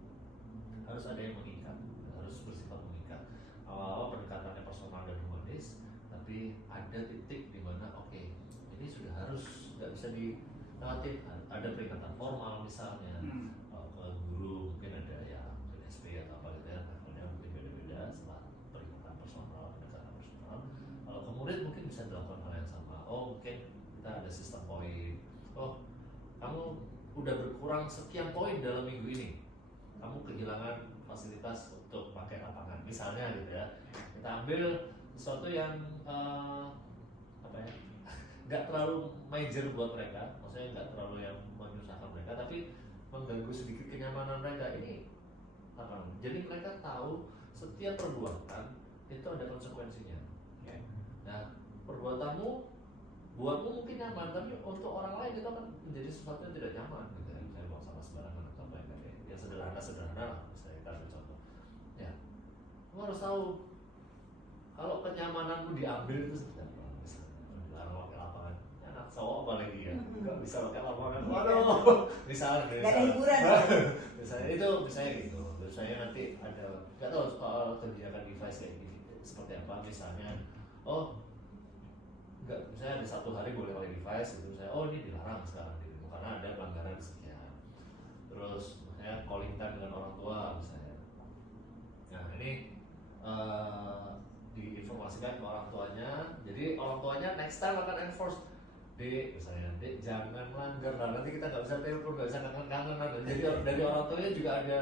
harus ada yang mengikat, harus bersifat mengikat. Awal-awal pendekatannya personal dan humanis, tapi ada titik di mana oke, ini sudah harus nggak bisa dilewati. Ada peringatan formal misalnya ke guru, mungkin ada ya mungkin SP atau apa gitu ya, levelnya mungkin beda-beda. Setelah peringatan personal, pendekatan personal, kalau ke murid mungkin bisa dilakukan hal yang sama. Oh mungkin kita ada sistem poin. Oh kamu udah berkurang sekian poin dalam minggu ini, kamu kehilangan fasilitas untuk pakai lapangan misalnya gitu ya. Kita ambil sesuatu yang apa ya, nggak terlalu major buat mereka, maksudnya nggak terlalu yang menyusahkan mereka, tapi mengganggu sedikit kenyamanan mereka ini apa? Jadi mereka tahu setiap perbuatan itu ada konsekuensinya. Nah, perbuatanmu buatmu mungkin nyaman, tapi untuk orang lain itu kan menjadi sesuatu yang tidak nyaman gitu ya. Saya buang sampah sembarangan atau apa ya sederhana lah, misalnya kita ambil contoh. Ya, kamu harus tahu kalau kenyamananmu diambil itu seperti apa. Misalnya dilarang pakai lapangan, anak cowok apalagi ya nggak bisa pakai lapangan, waduh misalnya Gak ada hiburan. misalnya itu misalnya gitu. Terus saya nanti ada nggak tahu soal kebijakan device kayak gini seperti apa. Misalnya nggak, misalnya ada 1 hari boleh pakai device gitu, saya ini dilarang sekarang gitu karena ada pelanggaran sekian. Terus misalnya calling time dengan orang tua misalnya, nah ini diinformasikan ke orang tuanya, jadi orang tuanya next time akan enforce, Dek misalnya, Dek jangan melanggar. Nah nanti kita nggak bisa telepon, nggak bisa kangen-kangenan. Jadi dari orang tuanya juga ada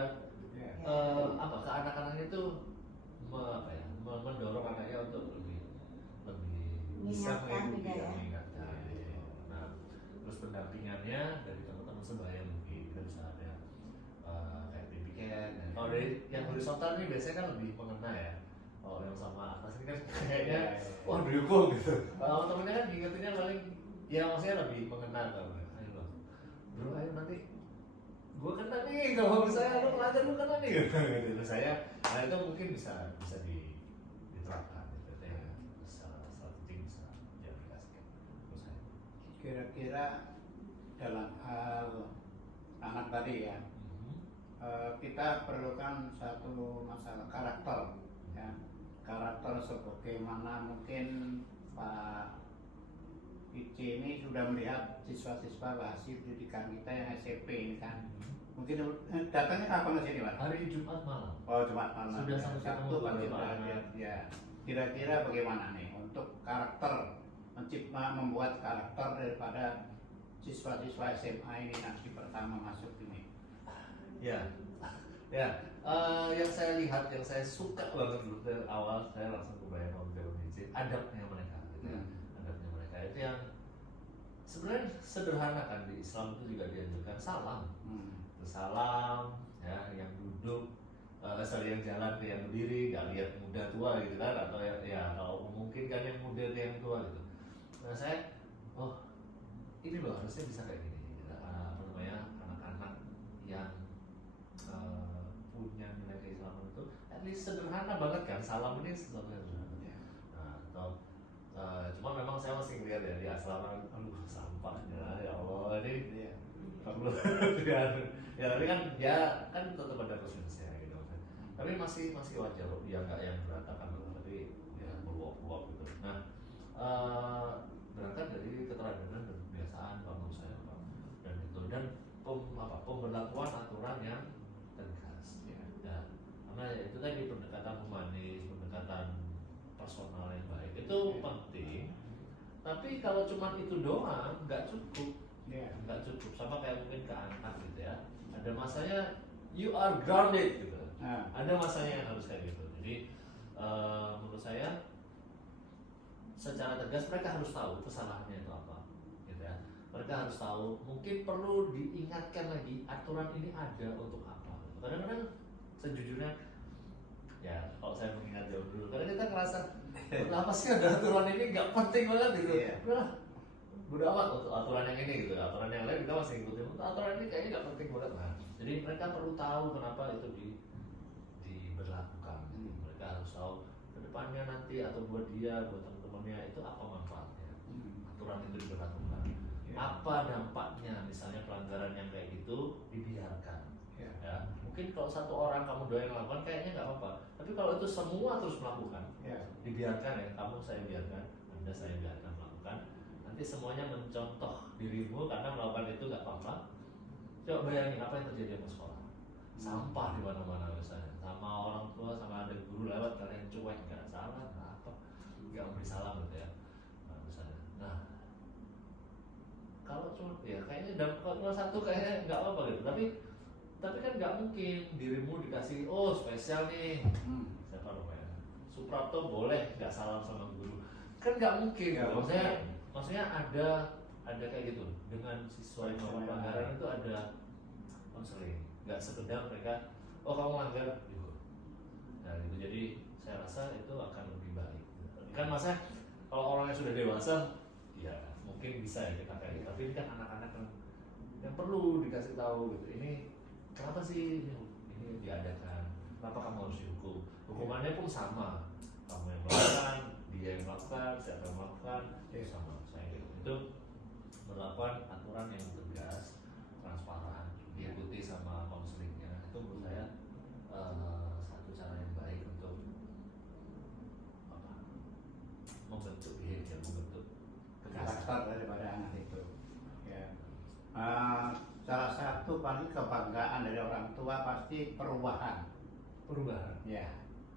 ke anak-anaknya itu mendorong anaknya untuk lebih bisa mengikuti ya. mengingatkan. Nah, terus pendampingannya dari teman-teman sebaya mungkin kita bisa ada kayak baby cat. Kalau dari yang horizontal ini biasanya kan lebih mengena ya. Kalau yang sama atas ini kan kayaknya wah dukung gitu. Kalau temennya kan ingetinnya paling ya maksudnya lebih mengena kalau ayo loh, bro ayo nanti gue kena nih kalau misalnya lo pelanggar lo kena nih gitu. Saya, nah itu mungkin bisa diterapkan gitu ya. Kira-kira dalam hal anak tadi ya, kita perlukan satu masalah karakter ya, karakter sebagaimana mungkin Pak Ici ini sudah melihat siswa-siswa hasil pendidikan kita yang SMP ini kan, mungkin datangnya kapan ke sini Pak? Hari Jumat malam. Oh Jumat malam. Sudah sampai Sabtu ya. Kira-kira bagaimana nih untuk karakter, membuat karakter daripada siswa-siswa SMA ini nanti pertama masuk ini? Ya, yang saya lihat, yang saya suka banget dulu dari awal, saya langsung kebayang om Jauh adabnya mereka, gitu ya. Adabnya mereka itu yang sebenarnya sederhana kan, di Islam itu juga dianjurkan salam, salam, ya, yang duduk, yang jalan ke yang berdiri, nggak lihat muda tua gitu kan, atau ya kalau memungkinkan yang muda ke yang tua gitu. Nah saya, ini loh harusnya bisa kayak gini, anak-anak yang punya nilai keislaman itu, at least sederhana banget kan, salam ini sesuatu yang sederhana. Nah, atau cuma memang saya masih ngeliat ya di asrama, sampahnya ya Allah ini perlu ya tapi kan tetap ada prosesnya gitu. Tapi masih wajar loh, ya nggak yang berantakan loh, tapi ya meluap-luap gitu. Nah berangkat dari keteladanan dan kebiasaan kalau saya Pak, dan itu dan pemberlakuan aturan yang tegas ya. Karena itu tadi pendekatan humanis, pendekatan personal yang baik itu penting. Tapi kalau cuma itu doang nggak cukup, nggak cukup. Sama kayak mungkin ke anak gitu ya, ada masanya you are grounded gitu, ada masanya yang harus kayak gitu. Jadi menurut saya secara tegas mereka harus tahu kesalahannya itu apa gitu ya. Mereka harus tahu, mungkin perlu diingatkan lagi aturan ini ada untuk apa. Kadang-kadang sejujurnya ya kalau saya mengingat jauh dulu, karena kita ngerasa kenapa sih ada aturan ini nggak penting banget gitu. Udah amat untuk aturan yang ini gitu, aturan yang lain kita masih ikutin, untuk aturan ini kayaknya nggak penting banget. Nah, jadi mereka perlu tahu kenapa itu diberlakukan. Mereka harus tahu kedepannya nanti atau buat dia, buat teman-temannya itu apa manfaatnya aturan itu diberlakukan. apa dampaknya misalnya pelanggaran yang kayak gitu dibiarkan. Ya, mungkin kalau satu orang kamu doain melakukan kayaknya nggak apa-apa, tapi kalau itu semua terus melakukan, dibiarkan ya, kamu saya biarkan, Anda saya biarkan melakukan, nanti semuanya mencontoh dirimu karena melakukan itu nggak apa-apa. Coba bayangin apa yang terjadi di sekolah, sampah di mana-mana misalnya, sama orang tua, sama ada guru lewat kalian cuek, nggak salah, nggak apa, nggak memberi salam gitu ya, nah, misalnya. Nah, kalau cuma ya kayaknya kalau satu kayaknya nggak apa-apa gitu, tapi kan nggak mungkin dirimu dikasih spesial nih, siapa namanya Suprapto boleh nggak salam sama guru, kan nggak mungkin ya, maksudnya ada kayak gitu dengan siswa yang melakukan pelanggaran itu ada konseling, nggak sekedar mereka kamu melanggar gitu. Nah gitu, jadi saya rasa itu akan lebih baik kan, masa kalau orangnya sudah dewasa ya mungkin bisa ya kita kayak gitu, tapi ini kan anak-anak yang perlu dikasih tahu gitu, ini kenapa sih ini diadakan, kenapa kamu harus dihukum, hukumannya pun sama, kamu yang melakukan, dia yang melakukan, siapa yang melakukan, sama saya gitu. Itu melakukan aturan yang tegas, transparan, diikuti sama konselingnya, itu menurut saya satu cara yang baik untuk membentuk behavior, membentuk karakter daripada anak itu. Ya. Salah satu paling kebanggaan dari orang tua pasti perubahan. Ya.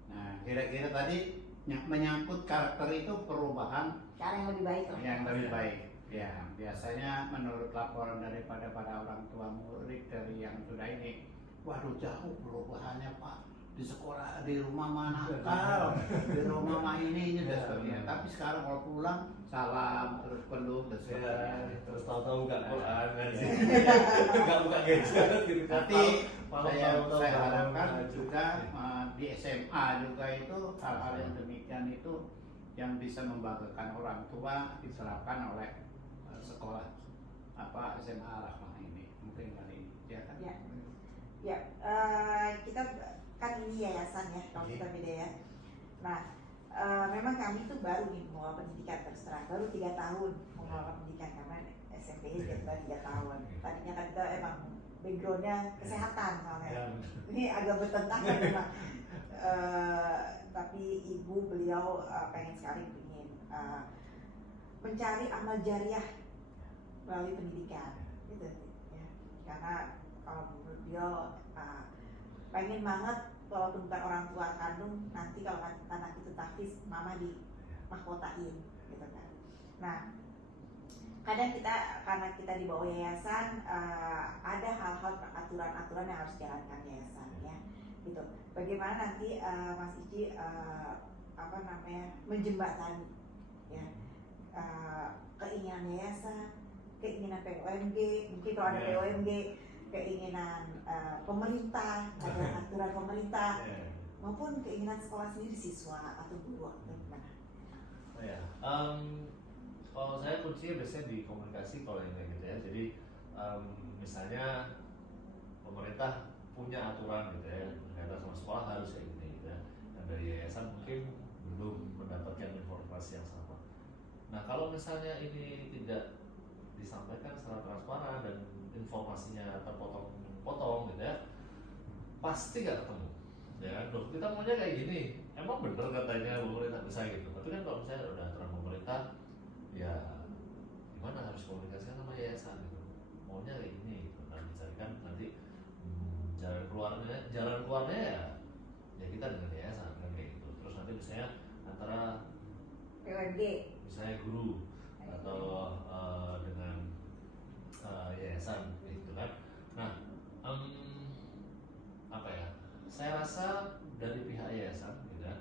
Nah, kira-kira tadi menyangkut karakter itu perubahan cara yang lebih baik lah. Yang lebih baik. Ya, biasanya menurut laporan daripada para orang tua murid dari yang sudah ini, waduh jauh perubahannya Pak. Di sekolah, di rumah mah nakal, di rumah mah ini dan sebagainya. Tapi sekarang kalau pulang salam terus peluk dan sebagainya. Terus tahu-tahu buka Quran ngaji, nggak buka gadget gitu. Tapi saya harapkan juga di SMA juga itu hal-hal yang demikian itu yang bisa membanggakan orang tua diterapkan oleh sekolah SMA Rahmah ini. Mungkin kali ini, ya kan? Ya, kita kan ini yayasan ya, kalau kita beda ya. Nah, memang kami tuh baru nih mengelola pendidikan, terus terang baru 3 tahun mengelola pendidikan karena SMP baru 3 tahun. Tadinya kan kita emang backgroundnya kesehatan soalnya. Ini agak bertentangan memang. Tapi beliau pengen sekali mencari amal jariah melalui pendidikan, gitu ya. Karena kalau menurut beliau pengen banget walaupun bukan orang tua kandung, nanti kalau anak itu tahfiz mama di mahkotain gitu kan. Nah, kadang karena kita di bawah yayasan ada hal-hal aturan-aturan yang harus dijalankan yayasan ya gitu. Bagaimana nanti Mas Ici menjembatani ya keinginan yayasan, keinginan POMG, mungkin kalau ada POMG, keinginan pemerintah, ada aturan pemerintah, maupun keinginan sekolah sendiri, siswa atau guru atau gimana? Kalau saya kuncinya biasanya di komunikasi kalau yang kayak gitu ya. Jadi misalnya pemerintah punya aturan gitu ya, berkaitan sama sekolah harus kayak gini gitu ya. Dan dari yayasan mungkin belum mendapatkan informasi yang sama. Nah kalau misalnya ini tidak disampaikan secara transparan dan informasinya terpotong-potong gitu ya, pasti nggak ketemu. Ya, dok, kita maunya kayak gini. Emang bener katanya pemerintah bisa gitu. Tapi kan kalau misalnya udah aturan pemerintah, ya gimana harus komunikasikan sama yayasan gitu. Maunya kayak gini gitu. Nah, dicarikan nanti jalan keluarnya ya kita dengan yayasan kan kayak gitu. Terus nanti misalnya antara POMG, misalnya guru atau dengan yayasan gitu kan. Nah, saya rasa dari pihak yayasan gitu ya,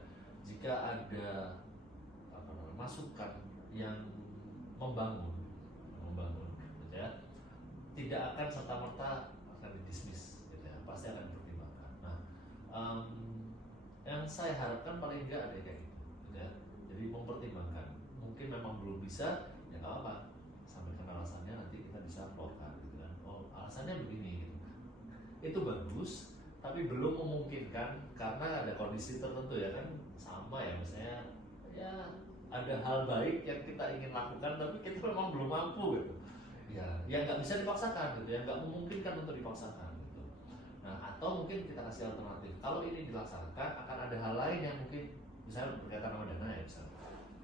jika ada masukan yang membangun gitu ya, tidak akan serta-merta akan didismiss gitu ya, pasti akan dipertimbangkan. Nah, yang saya harapkan paling enggak ada kayak gitu ya. Jadi mempertimbangkan, mungkin memang belum bisa, ya nggak apa, sampaikan alasannya, nanti kita bisa plotkan gitu kan. Oh, alasannya begini gitu. Itu bagus, tapi belum memungkinkan karena ada kondisi tertentu ya kan, sama ya, misalnya ya ada hal baik yang kita ingin lakukan tapi kita memang belum mampu gitu. ya nggak bisa dipaksakan gitu ya, nggak memungkinkan untuk dipaksakan gitu. Nah atau mungkin kita kasih alternatif, kalau ini dilaksanakan akan ada hal lain yang mungkin misalnya berkaitan sama dana ya, misalnya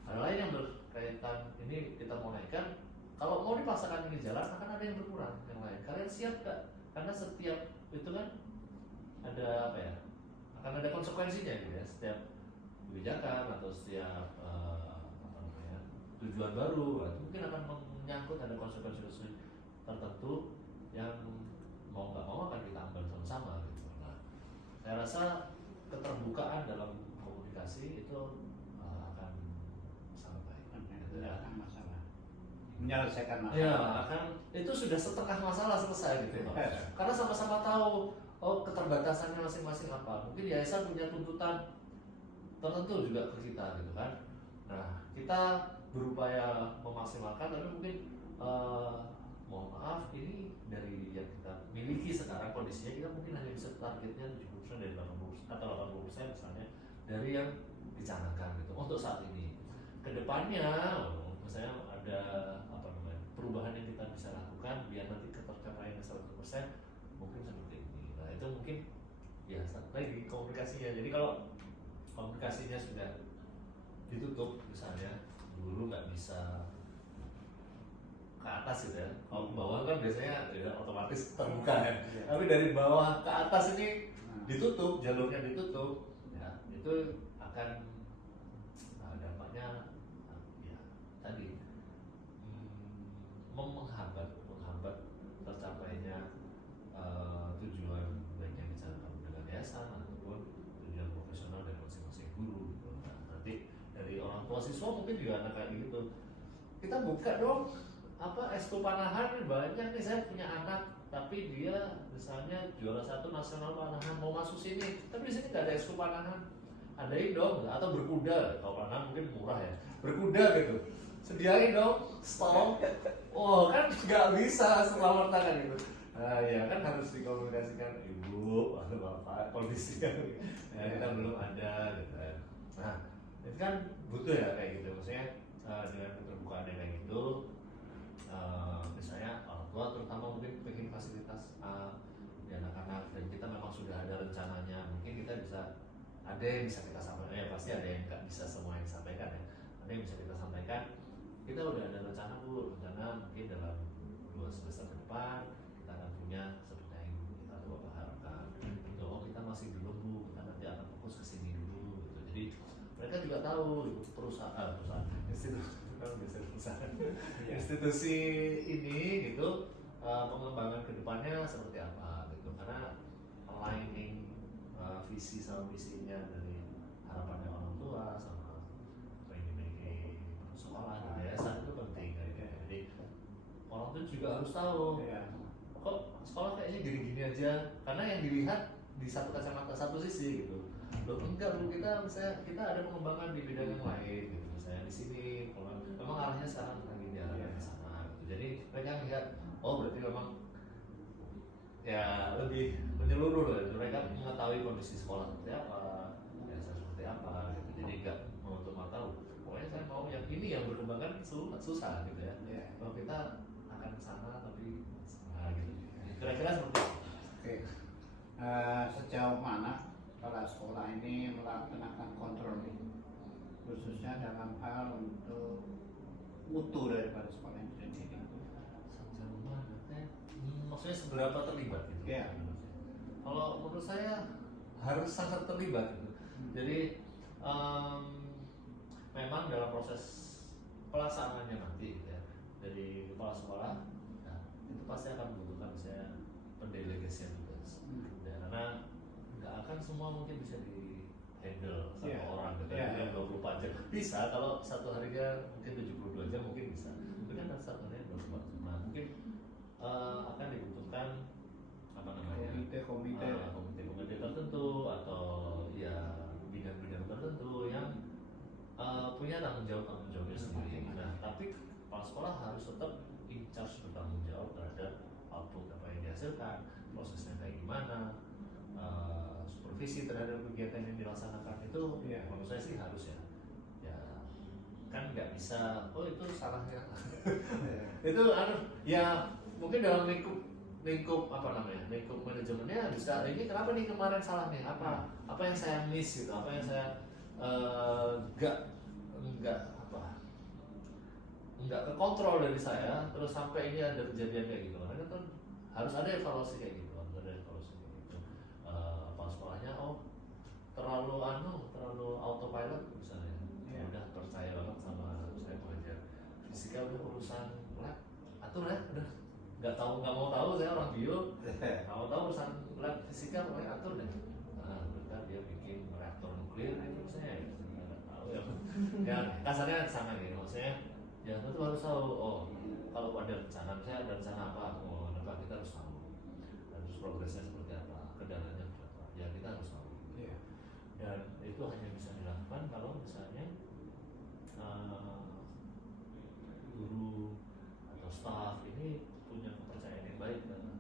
hal lain yang berkaitan ini kita mau naikkan, kalau mau dipaksakan ini jalan akan ada yang berkurang yang lain. Kalian siap gak? Karena setiap itu kan ada apa ya, akan ada konsekuensinya gitu ya, setiap kebijakan atau setiap apa namanya, tujuan baru itu mungkin akan menyangkut ada konsekuensi tertentu yang mau nggak mau akan kita ambil sama-sama gitu. Nah, saya rasa keterbukaan dalam komunikasi itu akan sangat baik. Menyelesaikan masalah. Menyelesaikan masalah. Ya, akan itu sudah setengah masalah selesai gitu Pak. Karena sama-sama tahu keterbatasannya masing-masing apa. Mungkin yayasan punya tuntutan tertentu juga ke kita gitu kan. Nah, kita berupaya memaksimalkan, tapi mungkin mohon maaf ini dari yang kita miliki sekarang kondisinya kita mungkin hanya bisa targetnya 70% dari 80% atau 80% misalnya dari yang dicanangkan gitu untuk saat ini. Kedepannya misalnya ada apa namanya perubahan yang kita bisa lakukan biar nanti ketercapaiannya 100% mungkin seperti ini. Nah itu mungkin ya lagi komunikasinya. Jadi kalau komunikasinya sudah ditutup misalnya dulu nggak bisa ke atas gitu ya, kalau ke bawah kan biasanya ya otomatis terbuka kan, tapi dari bawah ke atas ini ditutup, jalurnya ditutup ya, itu akan dampaknya ya tadi menghambat tercapainya tujuan baik yang dicanangkan dengan yayasan ataupun tujuan profesional dari masing-masing guru gitu. Nah, nanti dari orang tua siswa mungkin juga ada kayak gitu, kita buka dong apa ekskul panahan banyak nih, saya punya anak tapi dia misalnya juara 1 nasional panahan mau masuk sini, tapi di sini nggak ada ekskul panahan, adain dong. Atau berkuda, kalau panahan mungkin murah ya, berkuda gitu sediain dong stall. Oh kan nggak bisa serta-merta kan gitu. Nah ya kan harus dikomunikasikan ibu atau bapak kondisinya ya, kita belum ada gitu kan. Nah itu kan butuh ya kayak gitu, maksudnya dengan keterbukaan yang kayak gitu. Misalnya orang tua terutama mungkin pengen fasilitas di anak-anak dan kita memang sudah ada rencananya, mungkin kita bisa ada yang bisa kita sampaikan, ya pasti ada yang nggak bisa semua yang disampaikan ya, ada yang bisa kita sampaikan. Kita udah ada rencana rencana mungkin dalam 2 semester ke depan kita akan punya seperti yang kita bapak harapkan. Oh kita masih belum bu, kita nanti akan fokus ke sini dulu gitu. Jadi mereka juga tahu perusahaan institusi ini gitu pengembangan kedepannya seperti apa gitu, karena aligning visi sama misinya dari harapannya orang tua sama apa yang dimiliki sekolah dan yayasan itu penting gitu. Jadi orang tua juga harus tahu kok sekolah kayaknya gini-gini aja, karena yang dilihat di satu kacamata satu sisi gitu. Loh enggak bu, kita ada pengembangan di bidang yang lain gitu, misalnya di sini kalau memang arahnya sekarang lagi di arah yang sama gitu. Jadi mereka melihat oh berarti memang ya lebih menyeluruh loh, mereka mengetahui kondisi sekolah seperti apa, biasa seperti apa gitu. Jadi enggak menutup mata, pokoknya saya mau yang ini yang berkembangkan susah gitu ya. Kalau kita akan ke sana tapi gitu. Kira-kira seperti itu. Oke. Sejauh mana kepala sekolah ini melaksanakan kontrol ini, khususnya dalam hal untuk mutu daripada sekolah itu sendiri? Sejauh mana? Maksudnya seberapa terlibat gitu? Ya. Kalau menurut saya harus sangat terlibat gitu. Jadi memang dalam proses pelaksanaannya nanti gitu ya, dari kepala sekolah ya, itu pasti akan membutuhkan misalnya pendelegasian tugas. Karena nggak akan semua mungkin bisa di handle sama orang gitu yang 24 jam bisa, kalau satu harinya mungkin 72 jam mungkin bisa, tapi kan satu harinya 24 jam. Nah mungkin akan dibutuhkan apa namanya komite tertentu atau ya bidang-bidang tertentu yang punya tanggung jawabnya sendiri. Nah tapi kepala sekolah harus tetap in charge, bertanggung jawab terhadap output apa yang dihasilkan, prosesnya kayak gimana, supervisi terhadap kegiatan yang dilaksanakan itu menurut saya sih harus ya kan nggak bisa oh itu salahnya itu ya mungkin dalam lingkup apa namanya lingkup manajemennya bisa ini kenapa nih kemarin salahnya apa yang saya miss gitu apa yang saya nggak kekontrol dari saya terus sampai ini ada kejadian kayak gitu karena kan harus ada evaluasi kayak gitu apa sekolahnya terlalu autopilot misalnya udah percaya banget sama saya pengajar fisika udah urusan lab atur ya udah nggak mau tahu saya orang bio nggak mau tahu urusan lab fisika pokoknya atur deh bentar dia bikin reaktor nuklir itu saya nggak tahu ya ya kasarnya sama gitu maksudnya ya itu harus tahu kalau ada rencana saya ada rencana apa kita harus tahu harus progresnya seperti apa kendalanya apa ya kita harus tahu dan itu hanya bisa dilakukan kalau misalnya guru atau staff ini punya kepercayaan yang baik dengan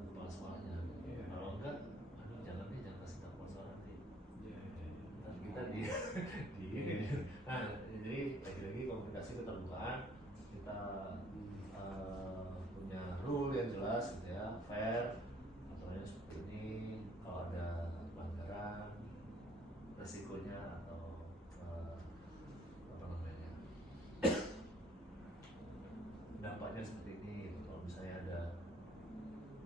kepala sekolahnya kalau enggak jangan kasih tahu masalah nanti kita nah jadi lagi-lagi komunikasi keterbukaan kita punya rule yang jelas gitu ya fair aturannya seperti ini kalau ada pelanggaran resikonya atau apa namanya dampaknya seperti ini gitu. Kalau misalnya ada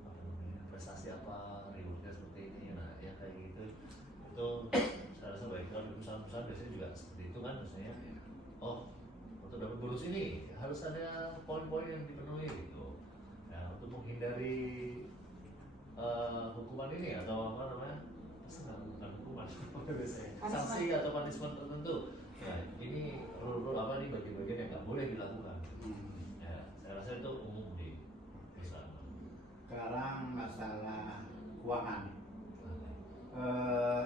apa namanya prestasi apa rewardnya seperti ini nah ya kayak gitu itu saya rasa baik kalau perusahaan-perusahaan biasanya juga seperti itu kan misalnya untuk dapat bonus ini harus ada poin-poin yang dipenuhi gitu ya untuk menghindari hukuman ini atau apa namanya bukan hukuman biasanya sanksi atau punishment tertentu ya ini rule apa nih bagian-bagian yang nggak boleh dilakukan ya saya rasa itu umum di perusahaan. Sekarang masalah keuangan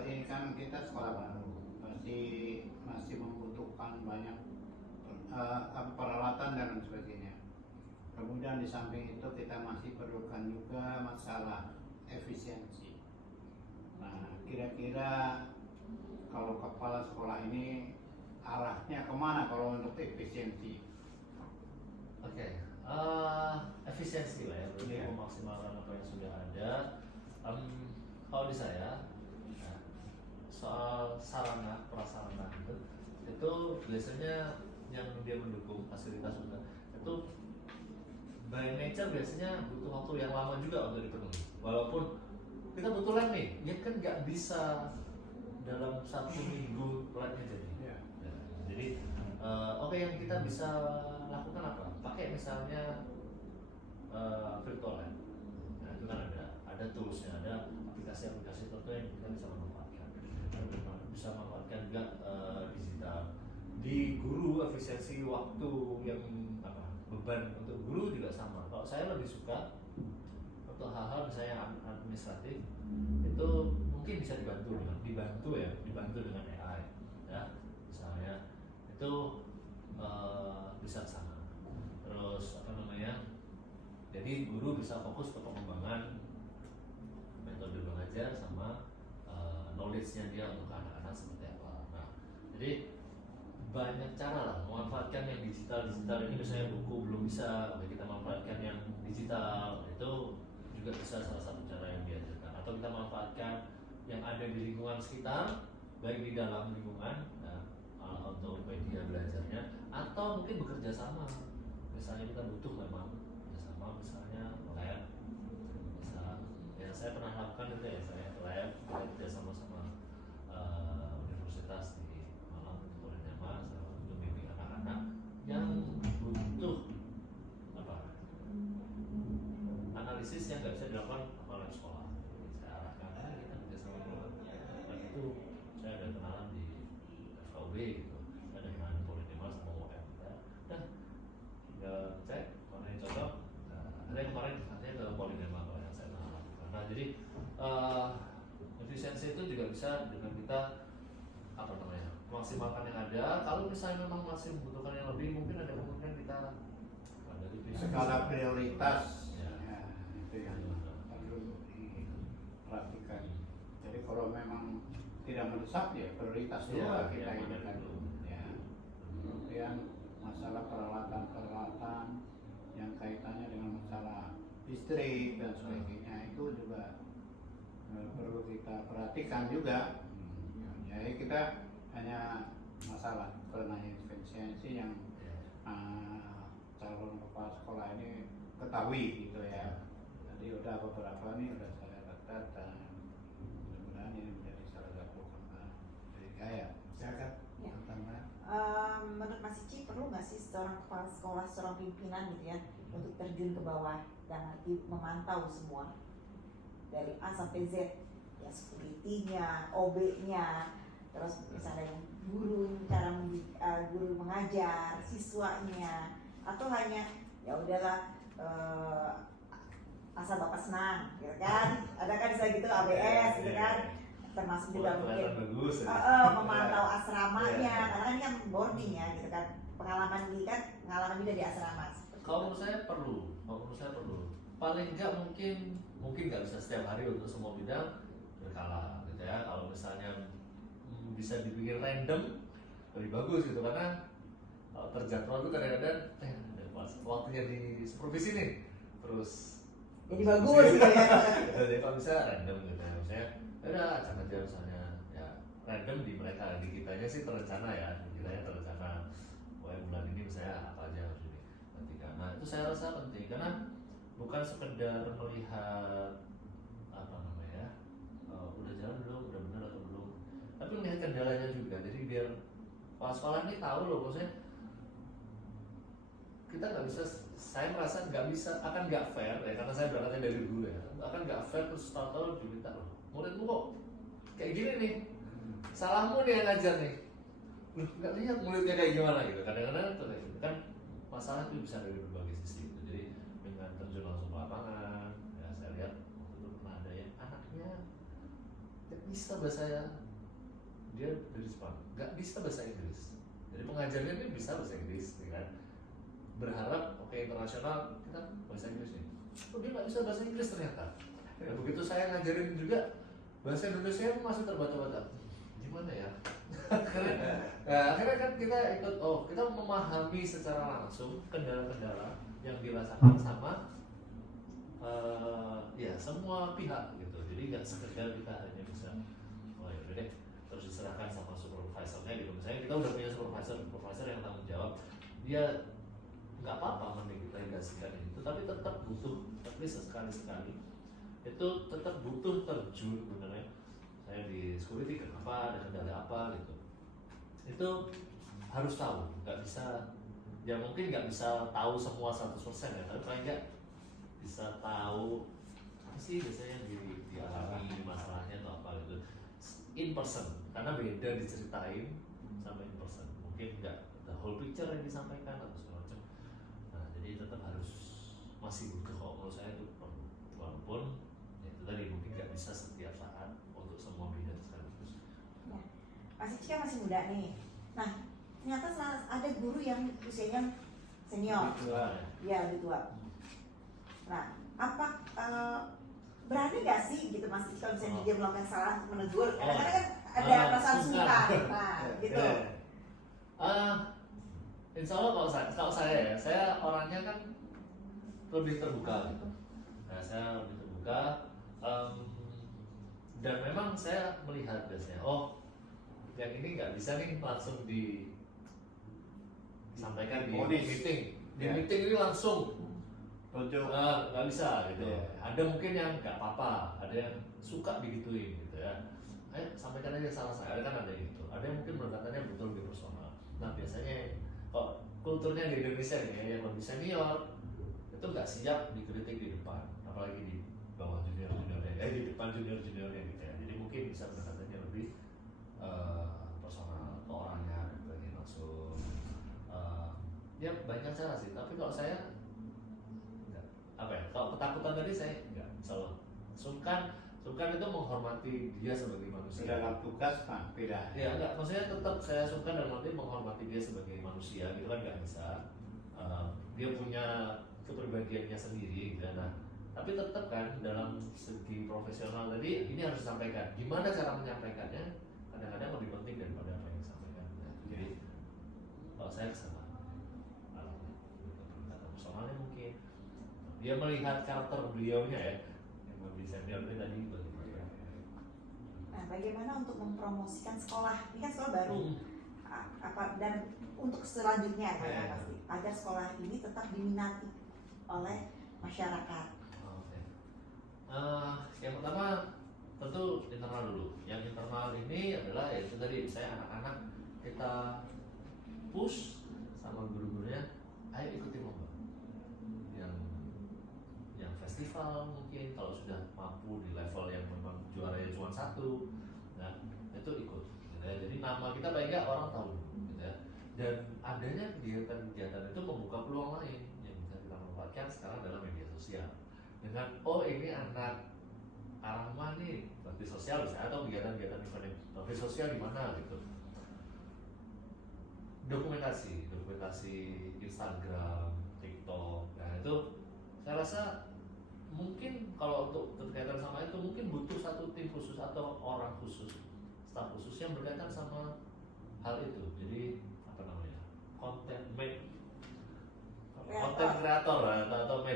ini kan kita sekolah baru masih membutuhkan banyak peralatan dan sebagainya. Kemudian di samping itu kita masih perlukan juga masalah efisiensi. Nah, kira-kira kalau kepala sekolah ini arahnya kemana kalau untuk efisiensi? Oke, efisiensi lah ya, berarti memaksimalkan apa yang sudah ada. Kalau di saya soal sarana prasarana itu biasanya yang dia mendukung fasilitas itu by nature biasanya butuh waktu yang lama juga untuk dipenuhi. Walaupun kita butuh lab nih, dia kan nggak bisa dalam 1 minggu labnya jadi. Jadi yang kita bisa lakukan apa? Pakai misalnya virtual lab. Nah itu kan ada toolsnya, ada aplikasi-aplikasi tertentu yang kita bisa manfaatkan. Bisa manfaatkan juga digital. Di guru efisiensi waktu yang beban untuk guru juga sama. Kalau saya lebih suka untuk hal-hal misalnya administratif itu mungkin bisa dibantu dengan AI ya misalnya itu bisa sama. Terus jadi guru bisa fokus ke pengembangan metode belajar sama knowledge-nya dia untuk anak-anak seperti apa. Nah jadi banyak cara lah memanfaatkan yang digital ini misalnya buku belum bisa kita manfaatkan yang digital itu juga bisa salah satu cara yang diajarkan atau kita manfaatkan yang ada di lingkungan sekitar baik di dalam lingkungan untuk media belajarnya atau mungkin bekerja sama misalnya kita butuh memang bekerjasama misalnya lab yang saya pernah lakukan itu ya saya lab bekerja sama universitas di Malang untuk membimbing anak-anak yang butuh analisis yang nggak bisa dilakukan oleh sekolah. Saya arahkan kita kerja sama dan itu saya ada kenalan di FKUB gitu, ada kenalan Politemal sama UM dan cek mana yang cocok. Ada yang kemarin katanya ke Politemal yang saya lakukan. Nah jadi efisiensi itu juga bisa dengan kita maksimalkan yang ada. Kalau misalnya memang masih membutuhkan yang lebih, mungkin ada kemungkinan kita ada skala prioritas itu yang perlu diperhatikan. Jadi kalau memang tidak mendesak ya prioritas dulu kita ini kan. Ya. Oke. kemudian masalah peralatan-peralatan yang kaitannya dengan masalah listrik dan sebagainya itu juga perlu kita perhatikan juga. Jadi kita hanya masalah penanya efisiensi yang calon kepala sekolah ini ketahui gitu ya. Jadi udah beberapa nih udah saya catat dan mudah-mudahan ini menjadi salah satu dari gaya. Silakan. Ya. Pertama. Menurut Mas Cici perlu nggak sih seorang kepala sekolah, seorang pimpinan gitu ya, untuk terjun ke bawah dan nanti memantau semua dari A sampai Z, ya security-nya, OB-nya, terus misalnya guru, cara guru mengajar, siswanya, atau hanya ya udahlah asal bapak senang, gitu kan? Ada kan bisa gitu ABS, gitu kan? Termasuk juga mungkin memantau asramanya, karena ini kan boarding ya, gitu kan? Pengalaman ini kan pengalaman juga di asrama. Kalau menurut saya perlu, paling nggak mungkin nggak bisa setiap hari untuk semua bidang berkala, gitu ya. Kalau misalnya bisa dibikin random lebih bagus gitu, karena kalau terjadwal itu kadang-kadang waktunya di supervisi nih, terus Jadi bagus gitu ya. jadi kalau bisa random gitu ya, misalnya ada acak aja misalnya ya random di mereka, di kitanya sih terencana ya, kitanya terencana bulan ini misalnya apa aja harus ini nanti. Karena itu saya rasa penting, karena bukan sekedar melihat apa namanya udah jalan belum, udah benar atau belum, tapi melihat kendalanya juga. Jadi biar sekolah ini tahu loh, maksudnya kita nggak bisa, saya merasa nggak bisa, akan nggak fair ya, karena saya berangkatnya dari dulu ya, akan nggak fair terus tahu-tahu diminta loh, muridmu kok kayak gini nih, salahmu nih yang ngajar nih, nggak lihat muridnya kayak gimana gitu. Kadang-kadang tuh kayak gitu kan, masalah itu bisa dari berbagai sisi gitu. Jadi dengan terjun langsung ke lapangan ya, saya lihat waktu itu pernah ada yang anaknya nggak bisa bahasa, dia dari Jepang nggak bisa bahasa Inggris, jadi pengajarnya ini bisa bahasa Inggris ya kan, berharap oke internasional kita bahasa Inggris nih, dia nggak bisa bahasa Inggris ternyata. Ya, begitu saya ngajarin juga bahasa Indonesia masih terbata-bata, gimana ya? Akhirnya kan kita ikut, kita memahami secara langsung kendala-kendala yang dirasakan sama ya semua pihak gitu. Jadi nggak sekedar kita hanya bisa ya udah deh terus diserahkan sama supervisornya gitu. Misalnya kita udah punya supervisor yang tanggung jawab, dia nggak apa-apa mending kita indikasikan itu, tapi tetap butuh, tapi sekali-sekali itu tetap butuh terjun sebenarnya. Saya di security kenapa, ada kendala apa gitu, itu harus tahu. Nggak bisa, ya mungkin nggak bisa tahu semua 100% ya, tapi paling nggak bisa tahu apa sih biasanya dialami masalahnya atau apa gitu in person, karena beda diceritain sama in person, mungkin nggak the whole picture yang disampaikan atau segala macam. Nah jadi tetap harus masih butuh, kok menurut saya itu perlu, walaupun ya itu tadi mungkin nggak bisa setiap saat untuk semua bidang sekaligus. Ya. Mas Cici kan masih muda nih. Nah, ternyata ada guru yang usianya senior, ya lebih tua. Nah, apa berani nggak sih gitu Mas Cici kalau misalnya dia melakukan salah untuk menegur? Kadang-kadang kan ada perasaan sungkan, nah gitu. Insya Allah kalau saya ya, saya orangnya kan lebih terbuka gitu. Nah, saya lebih terbuka dan memang saya melihat biasanya, yang ini nggak bisa nih langsung disampaikan di meeting. Di meeting ini langsung nggak bisa gitu. Ada mungkin yang nggak apa-apa, ada yang suka digituin gitu ya. Sampaikan aja salah saya, ada gitu. Ada yang mungkin pendekatannya betul lebih personal. Nah biasanya kok kulturnya di Indonesia nih yang lebih senior itu nggak siap dikritik di depan, apalagi di bawah junior-juniornya, di depan junior-juniornya gitu ya. Jadi mungkin bisa pendekatannya lebih personal ke orangnya, bagi langsung. Ya banyak cara sih, tapi kalau saya enggak, kalau ketakutan tadi saya enggak, misalnya sungkan itu menghormati dia sebagai manusia. Dalam tugas Pak, beda. Ya enggak, maksudnya tetap saya sungkan dalam arti menghormati dia sebagai manusia, gitu kan nggak bisa. Dia punya kepribadiannya sendiri gitu. Nah, tapi tetap kan dalam segi profesional tadi ini harus disampaikan. Gimana cara menyampaikannya? Kadang-kadang lebih penting daripada apa yang disampaikan. Nah, jadi kalau saya kesana pendekatan personalnya mungkin dia melihat karakter beliaunya ya yang lebih senior ini tadi bagaimana. Nah, bagaimana untuk mempromosikan sekolah? Ini kan sekolah baru. Dan untuk selanjutnya ya pasti agar sekolah ini tetap diminati oleh masyarakat. Oke. Yang pertama tentu internal dulu. Yang internal ini adalah ya itu tadi saya anak-anak kita push sama guru-gurunya, ayo ikuti lomba. Yang festival mungkin kalau sudah mampu di level yang memang juaranya cuma satu, nah itu ikut. Gitu ya. Jadi nama kita paling nggak orang tahu, gitu ya. Dan adanya kegiatan-kegiatan itu membuka peluang lain yang bisa kita manfaatkan sekarang dalam media sosial. Dengan ini anak Arahma nih bakti sosial misalnya atau kegiatan-kegiatan event bakti sosial di mana gitu. Dokumentasi Instagram, TikTok, nah itu saya rasa mungkin kalau untuk berkaitan sama itu mungkin butuh satu tim khusus atau orang khusus, staf khusus yang berkaitan sama hal itu. Jadi apa namanya, konten kreator atau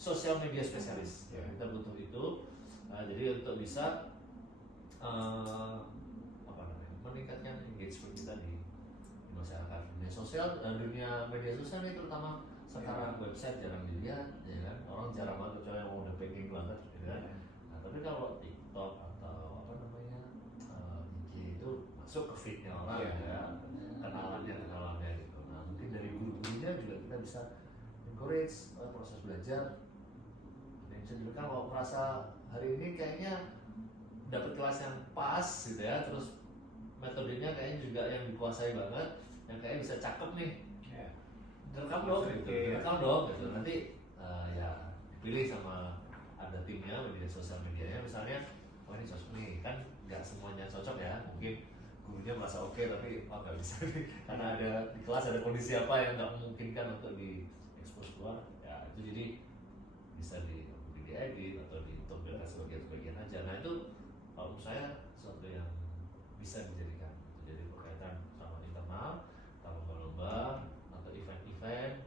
sosial media spesialis. Ya, kita butuh itu. Jadi untuk bisa meningkatkan engagement kita di masyarakat. Dunia media sosial ini terutama sekarang website jarang dilihat, ya kan? Orang jarang banget kecuali yang udah pengen banget, gitu kan? Nah, tapi kalau TikTok atau IG itu masuk ke feednya orang, ya, kenalannya gitu. Nah, mungkin dari guru-gurunya juga kita bisa encourage proses belajar. Yang bisa dilakukan kalau merasa hari ini kayaknya dapat kelas yang pas, gitu ya, terus metodenya kayaknya juga yang dikuasai banget, yang kayaknya bisa cakep nih. Rekam dong, gitu. Nanti ya dipilih sama ada timnya media sosial medianya, misalnya ini cocok nih, kan nggak semuanya cocok ya, mungkin gurunya merasa oke tapi nggak bisa nih karena ada di kelas ada kondisi apa yang nggak memungkinkan untuk diekspos keluar, ya itu jadi bisa diedit atau ditampilkan sebagian aja. Nah itu kalau menurut saya sesuatu yang bisa dijadikan jadi berkaitan sama internal, lomba-lomba atau event-event.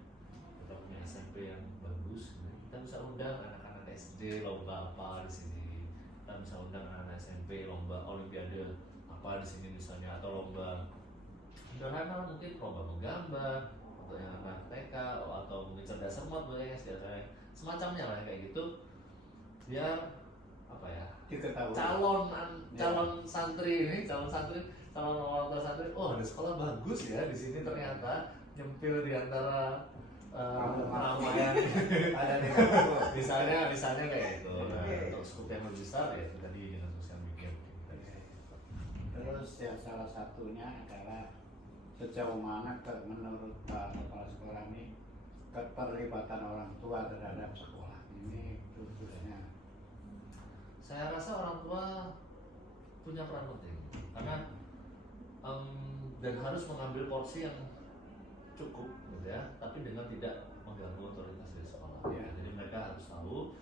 Kita punya SMP yang bagus, kita bisa undang anak-anak SD lomba apa di sini, kita bisa undang anak-anak SMP lomba olimpiade apa di sini misalnya, atau lomba sederhana mungkin lomba menggambar atau yang anak TK atau mungkin cerdas cermat banyak semacamnya lah kayak gitu, biar apa ya, calon santri orang tua santri, ada sekolah bagus ya di sini ternyata, nyempil di antara nama yang ada di misalnya kayak itu. Nah, untuk skup yang lebih besar ya itu tadi dengan sosial media. Terus yang salah satunya adalah sejauh mana menurut Pak Kepala Sekolah ini keterlibatan orang tua terhadap sekolah ini khususnya. Saya rasa orang tua punya peran penting karena dan harus mengambil porsi yang cukup, gitu ya, tapi dengan tidak mengganggu otoritas dari sekolah. Jadi mereka harus tahu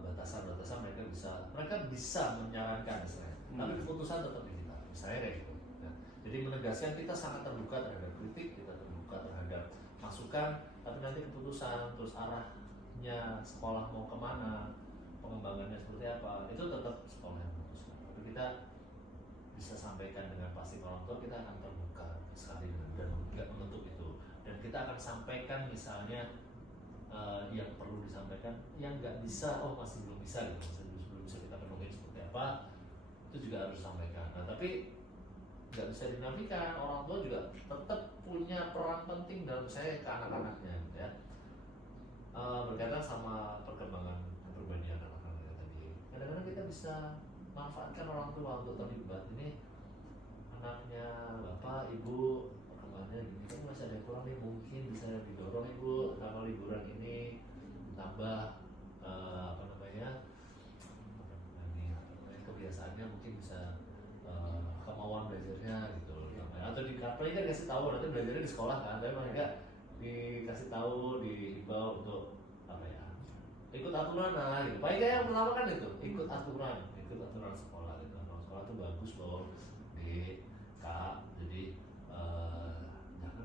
batasan-batasan, mereka bisa menyarankan misalnya, tapi keputusan tetap di kita. Misalnya kayak gitu. Ya. Jadi menegaskan kita sangat terbuka terhadap kritik, kita terbuka terhadap masukan, tapi nanti keputusan terus arahnya sekolah mau kemana, pengembangannya seperti apa, itu tetap sekolah yang memutuskan. Tapi kita bisa sampaikan dengan pasti ke orang tua, kita akan terbuka sekali dan nggak menutup itu. Dan kita akan sampaikan misalnya yang perlu disampaikan, yang nggak bisa, masih belum bisa gitu, belum bisa kita penuhi seperti apa, itu juga harus disampaikan. Nah tapi nggak bisa dinafikan, orang tua juga tetap punya peran penting dalam saya ke anak-anaknya, gitu ya. Berkaitan sama perkembangan kepribadian anak-anak tadi, kadang-kadang kita bisa manfaatkan orang tua untuk terlibat. Ini anaknya bapak, ibu, perkembangannya gini, kan masih ada yang kurang nih, mungkin bisa didorong ibu sama liburan ini tambah kebiasaannya, mungkin bisa kemauan belajarnya gitu, atau di paling kan kasih tahu nanti belajarnya di sekolah kan, tapi paling enggak dikasih tahu, dihimbau untuk ikut aturan gitu. Paling kayak yang pertama kan itu ikut aturan sekolah gitu. Sekolah tuh bagus loh, jadi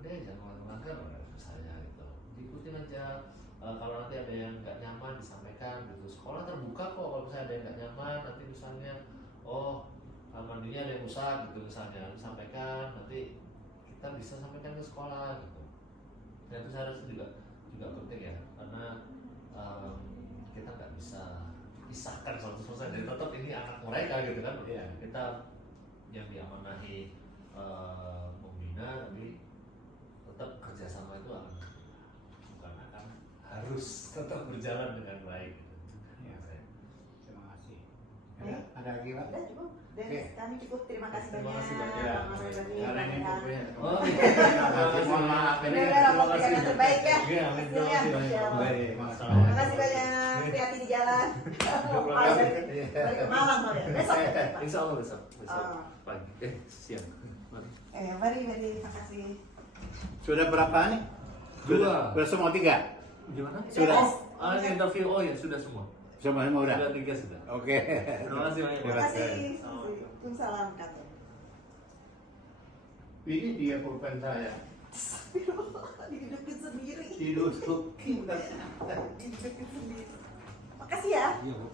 deh, jangan melanggar saya gitu. Diikutin aja. Kalau nanti ada yang nggak nyaman disampaikan gitu. Sekolah terbuka kok kalau misalnya ada yang nggak nyaman, nanti misalnya kamar mandinya ada yang rusak gitu misalnya, disampaikan, nanti kita bisa sampaikan ke sekolah gitu. Dan itu saya rasa juga penting ya, karena kita nggak bisa pisahkan 100%, jadi tetap ini anak mereka gitu kan. Iya. Kita yang diamanahi membina, tapi tetap kerjasama itu akan harus tetap berjalan dengan baik gitu. Iya. Saya. Terima kasih. Baik. Ada lagi Pak? Udah cukup. Dari Oke. kami cukup. Terima kasih Terima banyak. kasih banyak. Bang Rebani, Karena ini Bang Ilham. kopinya. Oh, Terima kasih. Mohon maaf. Udah, Ini udah, terima waktu kasih. yang terbaik ya. Iya, amin. Terima kasih banyak. Insya Allah. Baik, Terima kasih banyak. Hati-hati di jalan. Balik ke Malang loh ya. Besok. Insya Allah besok Oh. pagi, siang. Mari, terima kasih. Sudah berapa nih? Dua. Sudah semua 3? Gimana? Sudah. Interview, ya sudah semua. Semua udah? Sudah 3 sudah. Oke. Terima kasih banyak. Terima kasih. Assalamualaikum. Waalaikumsalam kata. Ini dia pulpen saya. Didudukin sendiri. Didudukin. Didudukin sendiri. Makasih ya. Iya, Bu.